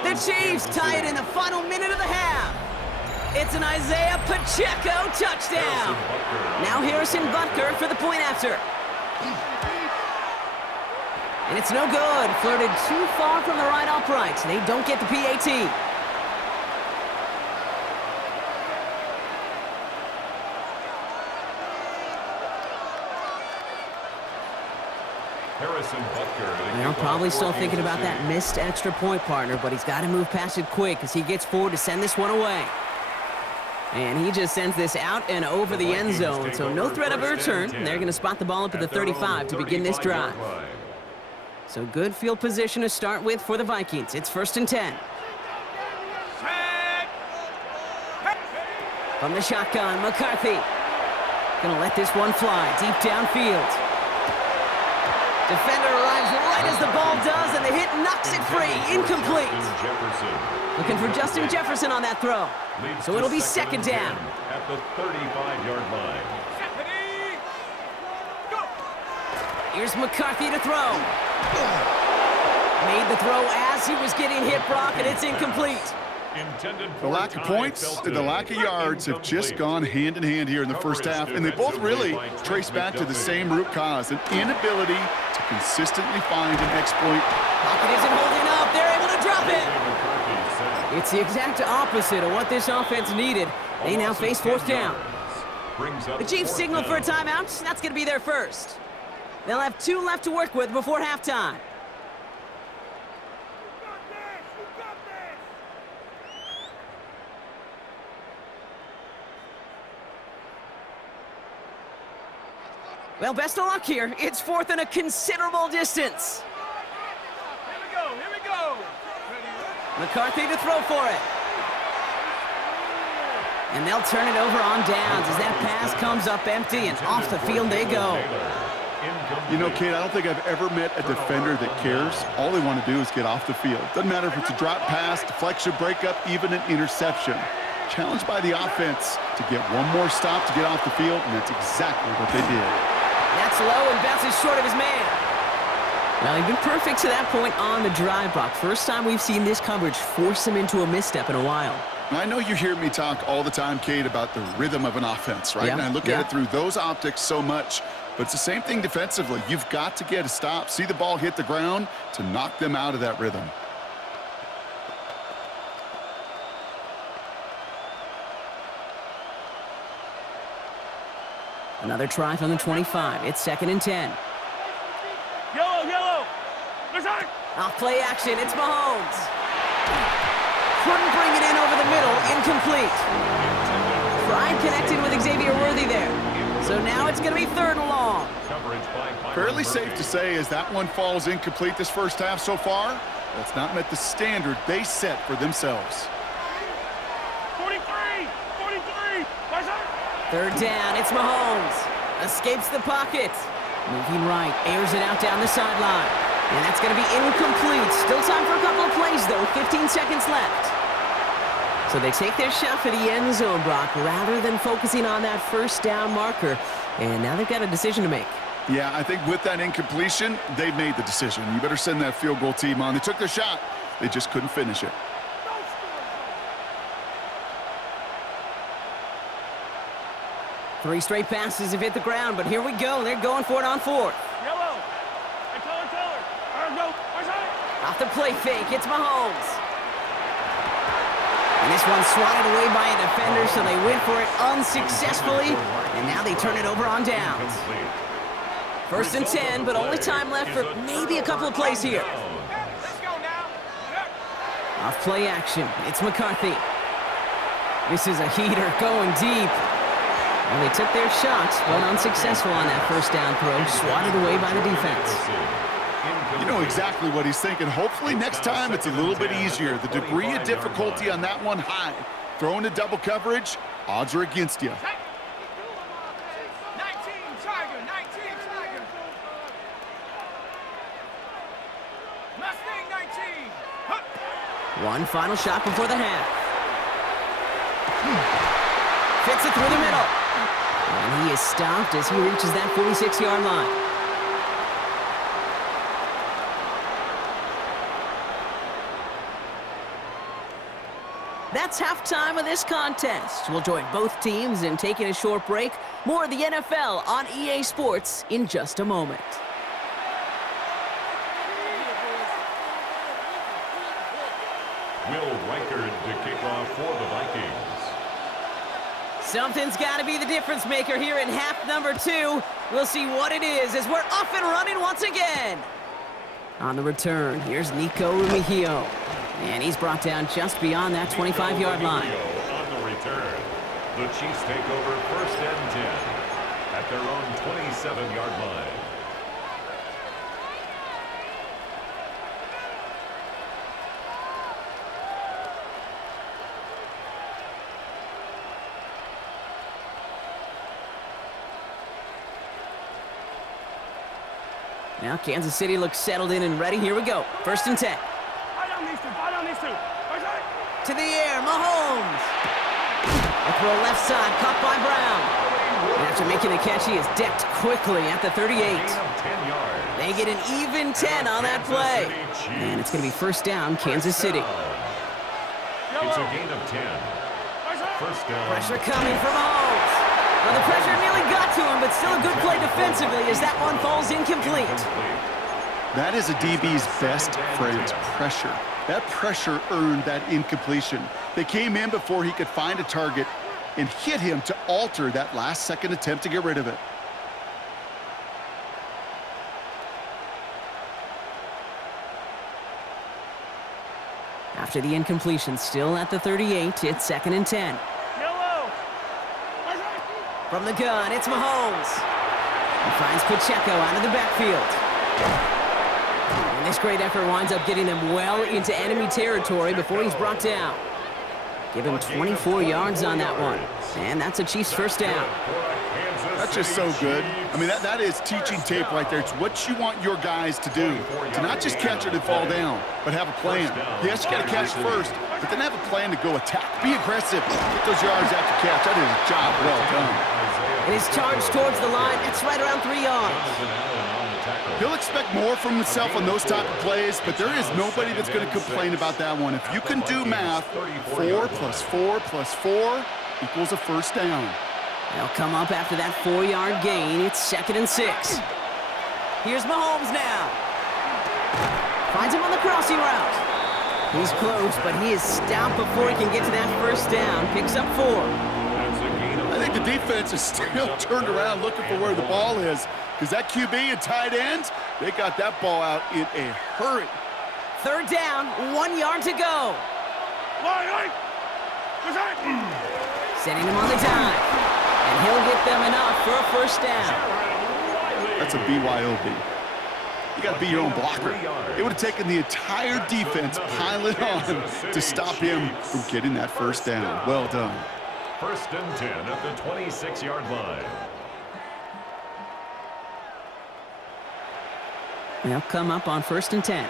The Chiefs tie it in the final minute of the half. It's an Isaiah Pacheco touchdown. Now Harrison Butker for the point after. And it's no good. Flirted too far from the right upright. They don't get the PAT. Harrison Butker. They're probably still thinking about that missed extra point, partner, but he's got to move past it quick as he gets forward to send this one away. And he just sends this out and over the end zone, so no threat of a return. They're going to spot the ball up at the 35 to begin this drive. So good field position to start with for the Vikings. It's 1st and 10. From the shotgun, McCarthy. Gonna let this one fly deep downfield. Defender arrives right as the ball does, and the hit knocks it free. Incomplete. Looking for Justin Jefferson on that throw. So it'll be second down. At the 35-yard line. Here's McCarthy to throw. Made the throw as he was getting hit, Brock, and it's incomplete. The lack of points and the lack of yards have just gone hand in hand here in the first half, and they both really trace back to the same root cause, an inability to consistently find an exploit. Pocket isn't holding up. They're able to drop it. It's the exact opposite of what this offense needed. They now face fourth down. The Chiefs signal for a timeout. That's going to be their first. They'll have 2 left to work with before halftime. Well, best of luck here. It's fourth and a considerable distance. Here we go. McCarthy to throw for it. And they'll turn it over on downs as that pass comes up empty, and off the field they go. You know, Kate, I don't think I've ever met a defender that cares. All they want to do is get off the field. Doesn't matter if it's a drop pass, deflection, breakup, even an interception. Challenged by the offense to get one more stop to get off the field, and that's exactly what they did. That's low and bounces short of his man. Well, he's been perfect to that point on the drive, Brock. First time we've seen this coverage force him into a misstep in a while. I know you hear me talk all the time, Kate, about the rhythm of an offense, right? Yeah, and I look at it through those optics so much. But it's the same thing defensively. You've got to get a stop, see the ball hit the ground to knock them out of that rhythm. Another try from the 25. It's 2nd and 10. Yellow. Off play action. It's Mahomes. Couldn't bring it in over the middle. Incomplete. Pride connected with Xavier Worthy there. So now it's going to be 3rd and long. Fairly safe to say as that one falls incomplete this first half so far, that's not met the standard they set for themselves. 43. 3rd down. It's Mahomes. Escapes the pocket. Moving right. Airs it out down the sideline. And that's going to be incomplete. Still time for a couple of plays, though. 15 seconds left. So they take their shot for the end zone, Brock, rather than focusing on that first down marker. And now they've got a decision to make. Yeah, I think with that incompletion, they've made the decision. You better send that field goal team on. They took their shot. They just couldn't finish it. Three straight passes have hit the ground, but here we go. They're going for it on 4th. Yellow. Hey, Teller. No. Off the play fake, it's Mahomes. And this one's swatted away by a defender, so they went for it unsuccessfully. And now they turn it over on downs. 1st and 10, but only time left for maybe a couple of plays here. Off play action, it's McCarthy. This is a heater going deep. And they took their shots, but unsuccessful on that first down throw, swatted away by the defense. You know exactly what he's thinking. Hopefully next time it's a little bit easier. The degree of difficulty on that one high. Throwing to double coverage, odds are against you. 19 Tiger. Mustang 19. One final shot before the half. Fits it through the middle. And he is stopped as he reaches that 46-yard line. That's halftime of this contest. We'll join both teams in taking a short break. More of the NFL on EA Sports in just a moment. Will Reichard to kick off for the Vikings. Something's got to be the difference maker here in half number 2. We'll see what it is as we're off and running once again. On the return, here's Nico Rumihio. And he's brought down just beyond that 25-yard line. On the return, the Chiefs take over 1st and 10 at their own 27-yard line. Now Kansas City looks settled in and ready. Here we go. 1st and 10. Buy down these two. To the air, Mahomes. A throw left side, caught by Brown. And after making the catch, he is decked quickly at the 38. They get an even 10 on that play. And it's going to be 1st down, Kansas City. It's a gain of 10. 1st down. Pressure coming from Mahomes. Well, the pressure nearly got to him, but still a good play defensively as that one falls incomplete. That is a DB's best friend, pressure. That pressure earned that incompletion. They came in before he could find a target and hit him to alter that last-second attempt to get rid of it. After the incompletion, still at the 38, it's 2nd and 10. Yellow. From the gun, it's Mahomes. He finds Pacheco out of the backfield. And this great effort winds up getting them well into enemy territory before he's brought down. Give him 24 yards on that one. And that's a Chiefs 1st down. That's just so good. I mean, that is teaching tape right there. It's what you want your guys to do. To not just catch it and fall down, but have a plan. Yes, you got to catch first, but then have a plan to go attack. Be aggressive. Get those yards after catch. That is a job well done. And his charge towards the line, that's right around 3 yards. He'll expect more from himself on those type of plays, but there is nobody that's going to complain about that one. If you can do math, 4 plus 4 plus 4 equals a 1st down. They'll come up after that 4-yard gain. It's 2nd and 6. Here's Mahomes now. Finds him on the crossing route. He's close, but he is stopped before he can get to that 1st down. Picks up 4. I think the defense is still turned around looking for where the ball is, because that QB and tight ends, they got that ball out in a hurry. 3rd down, 1 yard to go. Sending him on the dive. And he'll get them enough for a 1st down. That's a BYOB. You got to be your own blocker. It would have taken the entire defense piling on to stop him from getting that 1st down. Well done. 1st and 10 at the 26-yard line. They'll come up on 1st and 10.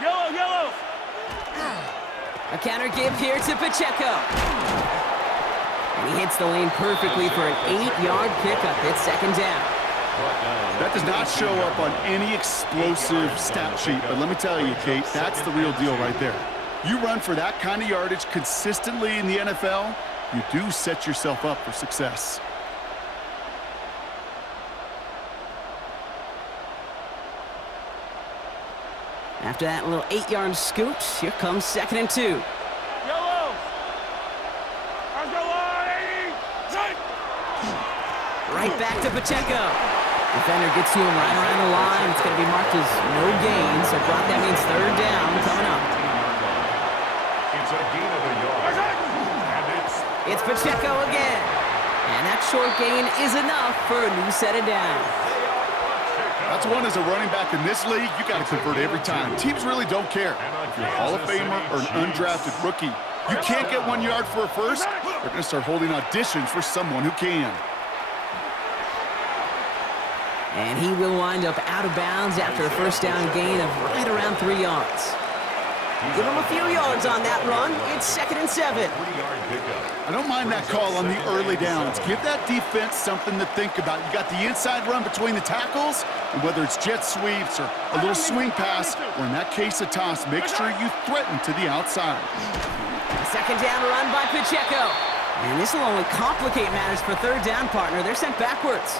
Yellow. A counter give here to Pacheco. And he hits the lane perfectly for an 8-yard pickup. It's 2nd down. That does not show up on any explosive stat sheet, but let me tell you, Kate, that's the real deal right there. You run for that kind of yardage consistently in the NFL, you do set yourself up for success. After that little 8-yard scoot, here comes 2nd and 2. Yellow. Right back to Pacheco. Defender gets to him right around the line. It's going to be marked as no gain, so Brock, that means 3rd down coming up. It's a gain of a yard. And it's Pacheco again. And that short gain is enough for a new set of downs. That's one as a running back in this league, you got to convert every time. Teams really don't care. If you're a Hall of Famer or an undrafted rookie, you can't get 1 yard for a 1st, they're going to start holding auditions for someone who can. And he will wind up out of bounds after a 1st down gain of right around 3 yards. Give him a few yards on that run. It's 2nd and 7. I don't mind that call on the early downs. Give that defense something to think about. You got the inside run between the tackles, and whether it's jet sweeps or a little swing pass, or in that case a toss, make sure you threaten to the outside. A 2nd down run by Pacheco. And this will only complicate matters for 3rd down, partner. They're sent backwards.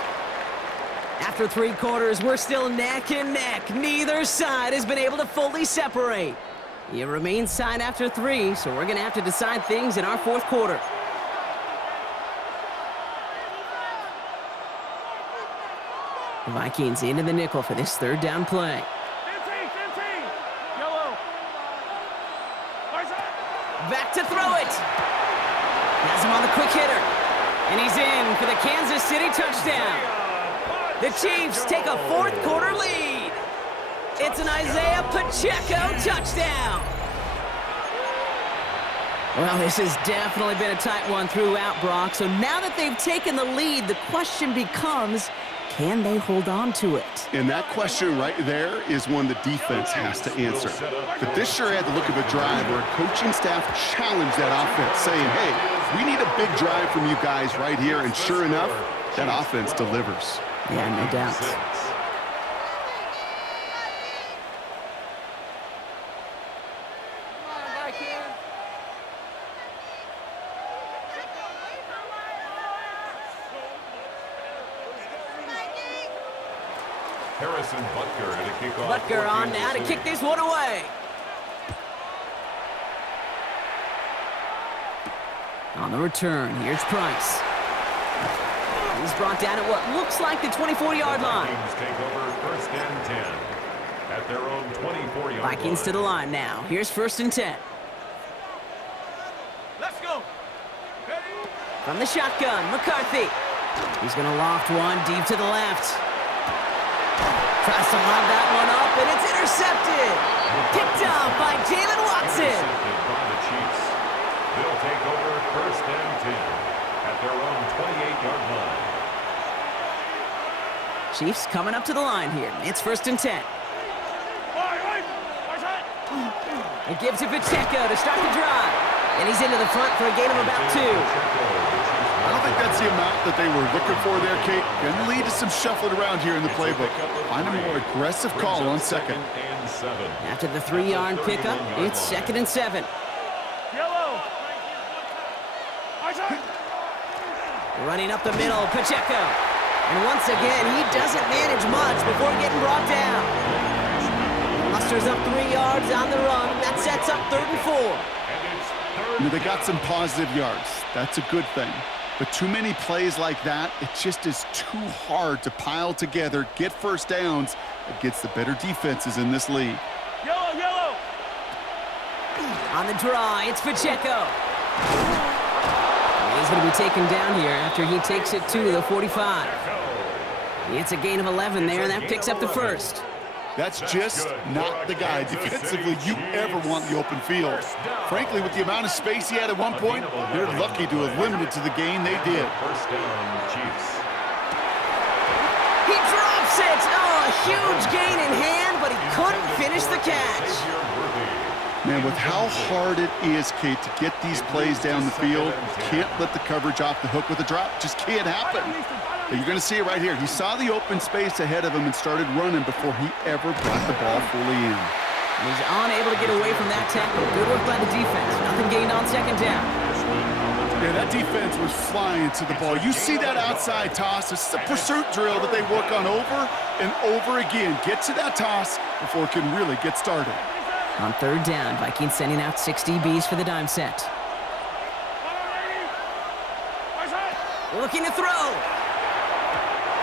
After 3 quarters, we're still neck and neck. Neither side has been able to fully separate. It remains tied after 3, so we're going to have to decide things in our 4th quarter. The Vikings into the nickel for this 3rd down play. 15. Yellow. Back to throw it. Has him on the quick hitter. And he's in for the Kansas City touchdown. The Chiefs take a 4th quarter lead. It's an Isaiah Pacheco touchdown. Well, this has definitely been a tight one throughout, Brock. So now that they've taken the lead, the question becomes, can they hold on to it? And that question right there is one the defense has to answer. But this sure had the look of a drive where a coaching staff challenged that offense, saying, hey, we need a big drive from you guys right here. And sure enough, that offense delivers. Yeah, no doubt. Harrison Butker to kick off. Butker on now to kick this one away. On the return, here's Price. He's brought down at what looks like the 24-yard line. Vikings take over first and 10 at their own 24-yard line. Vikings to the line now. Here's first and 10. Let's go. From the shotgun, McCarthy. He's going to loft one deep to the left. Tries to lob that one up, and it's intercepted. Picked up by Jalen Watson. Intercepted by the Chiefs. They'll take over first and 10 at their own 28-yard line. Chiefs coming up to the line here. It's first and 10. It gives to Pacheco to start the drive. And he's into the front for a gain of about 2. I don't think that's the amount that they were looking for there, Kate. Going to lead to some shuffling around here in the playbook. Find a more aggressive call on second. After the 3-yard pickup, it's second and 7. Yellow. Running up the middle, Pacheco. And once again, he doesn't manage much before getting brought down. Musters up 3 yards on the run. That sets up 3rd and 4. They got some positive yards. That's a good thing. But too many plays like that, it just is too hard to pile together, get first downs against the better defenses in this league. Yellow, yellow. On the draw, it's Pacheco. He's going to be taken down here after he takes it to the 45. It's a gain of 11 there, and that picks up the first. That's just not the guy defensively you ever want in the open field. Frankly, with the amount of space he had at one point, they're lucky to have limited to the gain they did. First down, Chiefs. He drops it! Oh, a huge gain in hand, but he couldn't finish the catch. Man, with how hard it is, Kate, to get these plays down the field, can't let the coverage off the hook with a drop. Just can't happen. You're going to see it right here. He saw the open space ahead of him and started running before he ever brought the ball fully in. He's unable to get away from that tackle. Good work by the defense. Nothing gained on second down. Yeah, that defense was flying to the ball. You see that outside toss. It's a pursuit drill that they work on over and over again. Get to that toss before it can really get started. On 3rd down, Vikings sending out 6 DBs for the dime set. Looking to throw.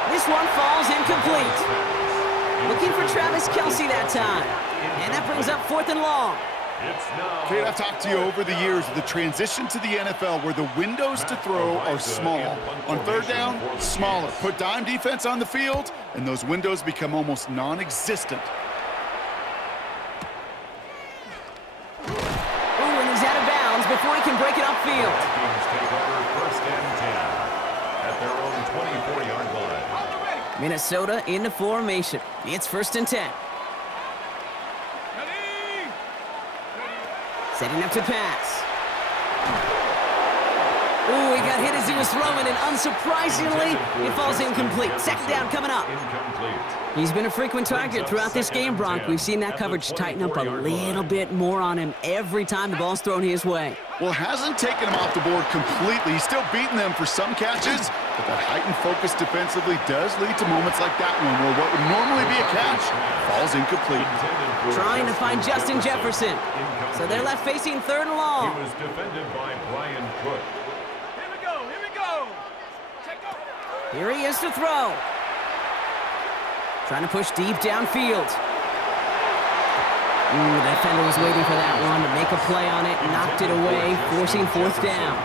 This one falls incomplete. Looking for Travis Kelce that time. And that brings up 4th and long. Kate, I've talked to you over the years of the transition to the NFL where the windows to throw are small. On 3rd down, smaller. Put dime defense on the field, and those windows become almost non-existent. Ooh, and he's out of bounds before he can break it upfield. Vikings take over first and 10 at their own 24-yard line. Minnesota into formation. It's first and 10. Setting up to pass. Ooh, he got hit as he was throwing, and unsurprisingly, it falls incomplete. Second down coming up. He's been a frequent target throughout this game, Bronk. We've seen that coverage tighten up a little bit more on him every time the ball's thrown his way. Well, hasn't taken him off the board completely. He's still beating them for some catches, but that heightened focus defensively does lead to moments like that one where what would normally be a catch falls incomplete. Trying to find Justin Jefferson. So they're left facing 3rd and long. He was defended by Brian Cook. Here we go, here we go. Check go. Here he is to throw. Trying to push deep downfield. Ooh, the defender was waiting for that one to make a play on it, knocked it away, forcing 4th down.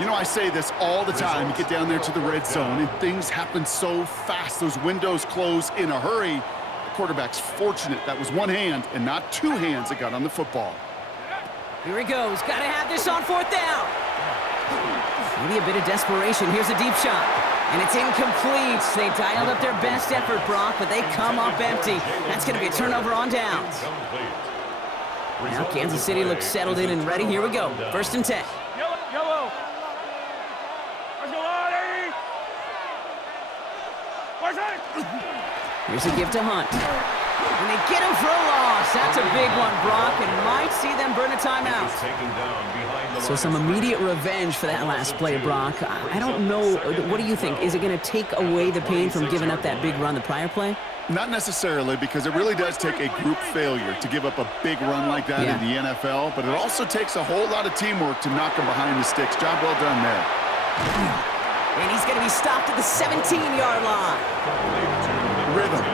You know, I say this all the time. You get down there to the red zone, and things happen so fast. Those windows close in a hurry. The quarterback's fortunate that was one hand and not 2 hands that got on the football. Here he goes. Got to have this on 4th down. Maybe a bit of desperation. Here's a deep shot. And it's incomplete. They dialed up their best effort, Brock, but they come up empty. That's going to be a turnover on downs. Now Kansas City looks settled in and ready. Here we go. 1st and 10. Yellow. Let's go, Lottie. Here's a give to Hunt. And they get him for a loss. That's a big one, Brock, and might see them burn a timeout. So some immediate revenge for that last play, Brock. I don't know. What do you think? Is it going to take away the pain from giving up that big run the prior play? Not necessarily, because it really does take a group failure to give up a big run like that in the NFL, but it also takes a whole lot of teamwork to knock him behind the sticks. Job well done there. And he's going to be stopped at the 17-yard line. Rhythm.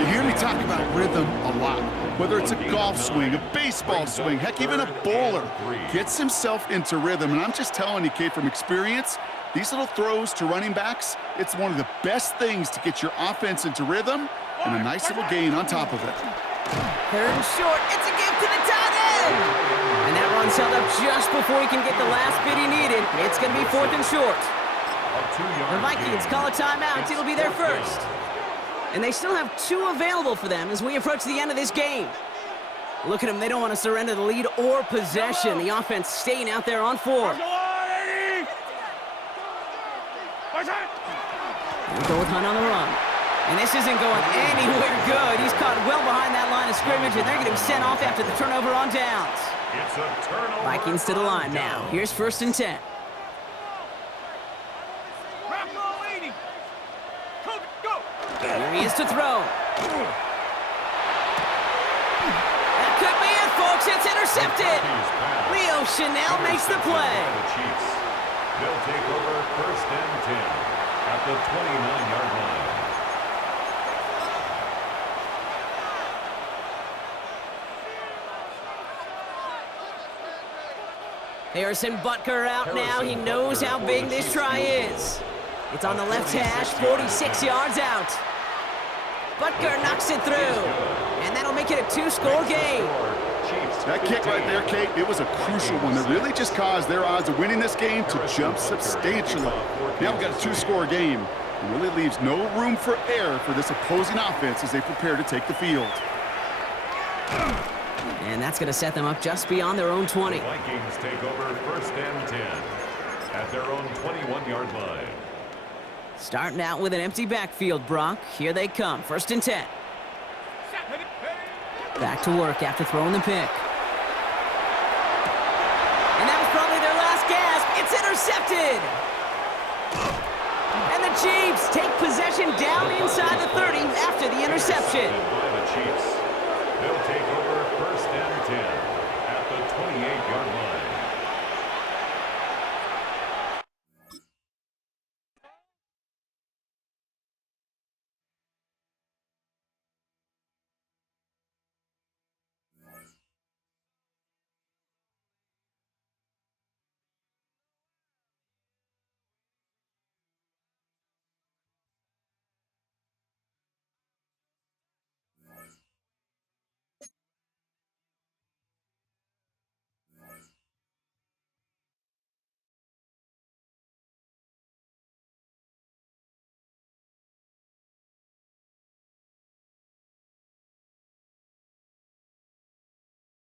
You hear me talk about rhythm a lot. Whether it's a golf swing, a baseball swing, heck, even a bowler gets himself into rhythm. And I'm just telling you, Kate, from experience, these little throws to running backs, it's one of the best things to get your offense into rhythm and a nice little gain on top of it. 3rd and short. It's a give to the tight end. And that run's held up just before he can get the last bit he needed. It's going to be 4th and short. The Vikings call a timeout. It'll be their first. And they still have 2 available for them as we approach the end of this game. Look at them. They don't want to surrender the lead or possession. The offense staying out there on 4. We'll go with Hunt on the run. And this isn't going anywhere good. He's caught well behind that line of scrimmage, and they're going to be sent off after the turnover on downs. It's a turnover. Vikings to the line now. Here's 1st and 10. Here he is to throw. That could be it, folks. It's intercepted. Leo Chanel makes the play. They'll take over 1st and 10 at the 29-yard line. Harrison Butker out now. He knows how big this try is. It's on the left hash, 46 yards out. Butker knocks it through, and that'll make it a 2-score game. That kick right there, Kate, it was a crucial one that really just caused their odds of winning this game to jump substantially. Now we've got a 2-score game. It really leaves no room for error for this opposing offense as they prepare to take the field. And that's going to set them up just beyond their own 20. The Vikings take over 1st and 10 at their own 21-yard line. Starting out with an empty backfield, Brock. Here they come. 1st and 10. Back to work after throwing the pick. And that was probably their last gasp. It's intercepted. And the Chiefs take possession down inside the 30 after the interception. By the Chiefs. They'll take over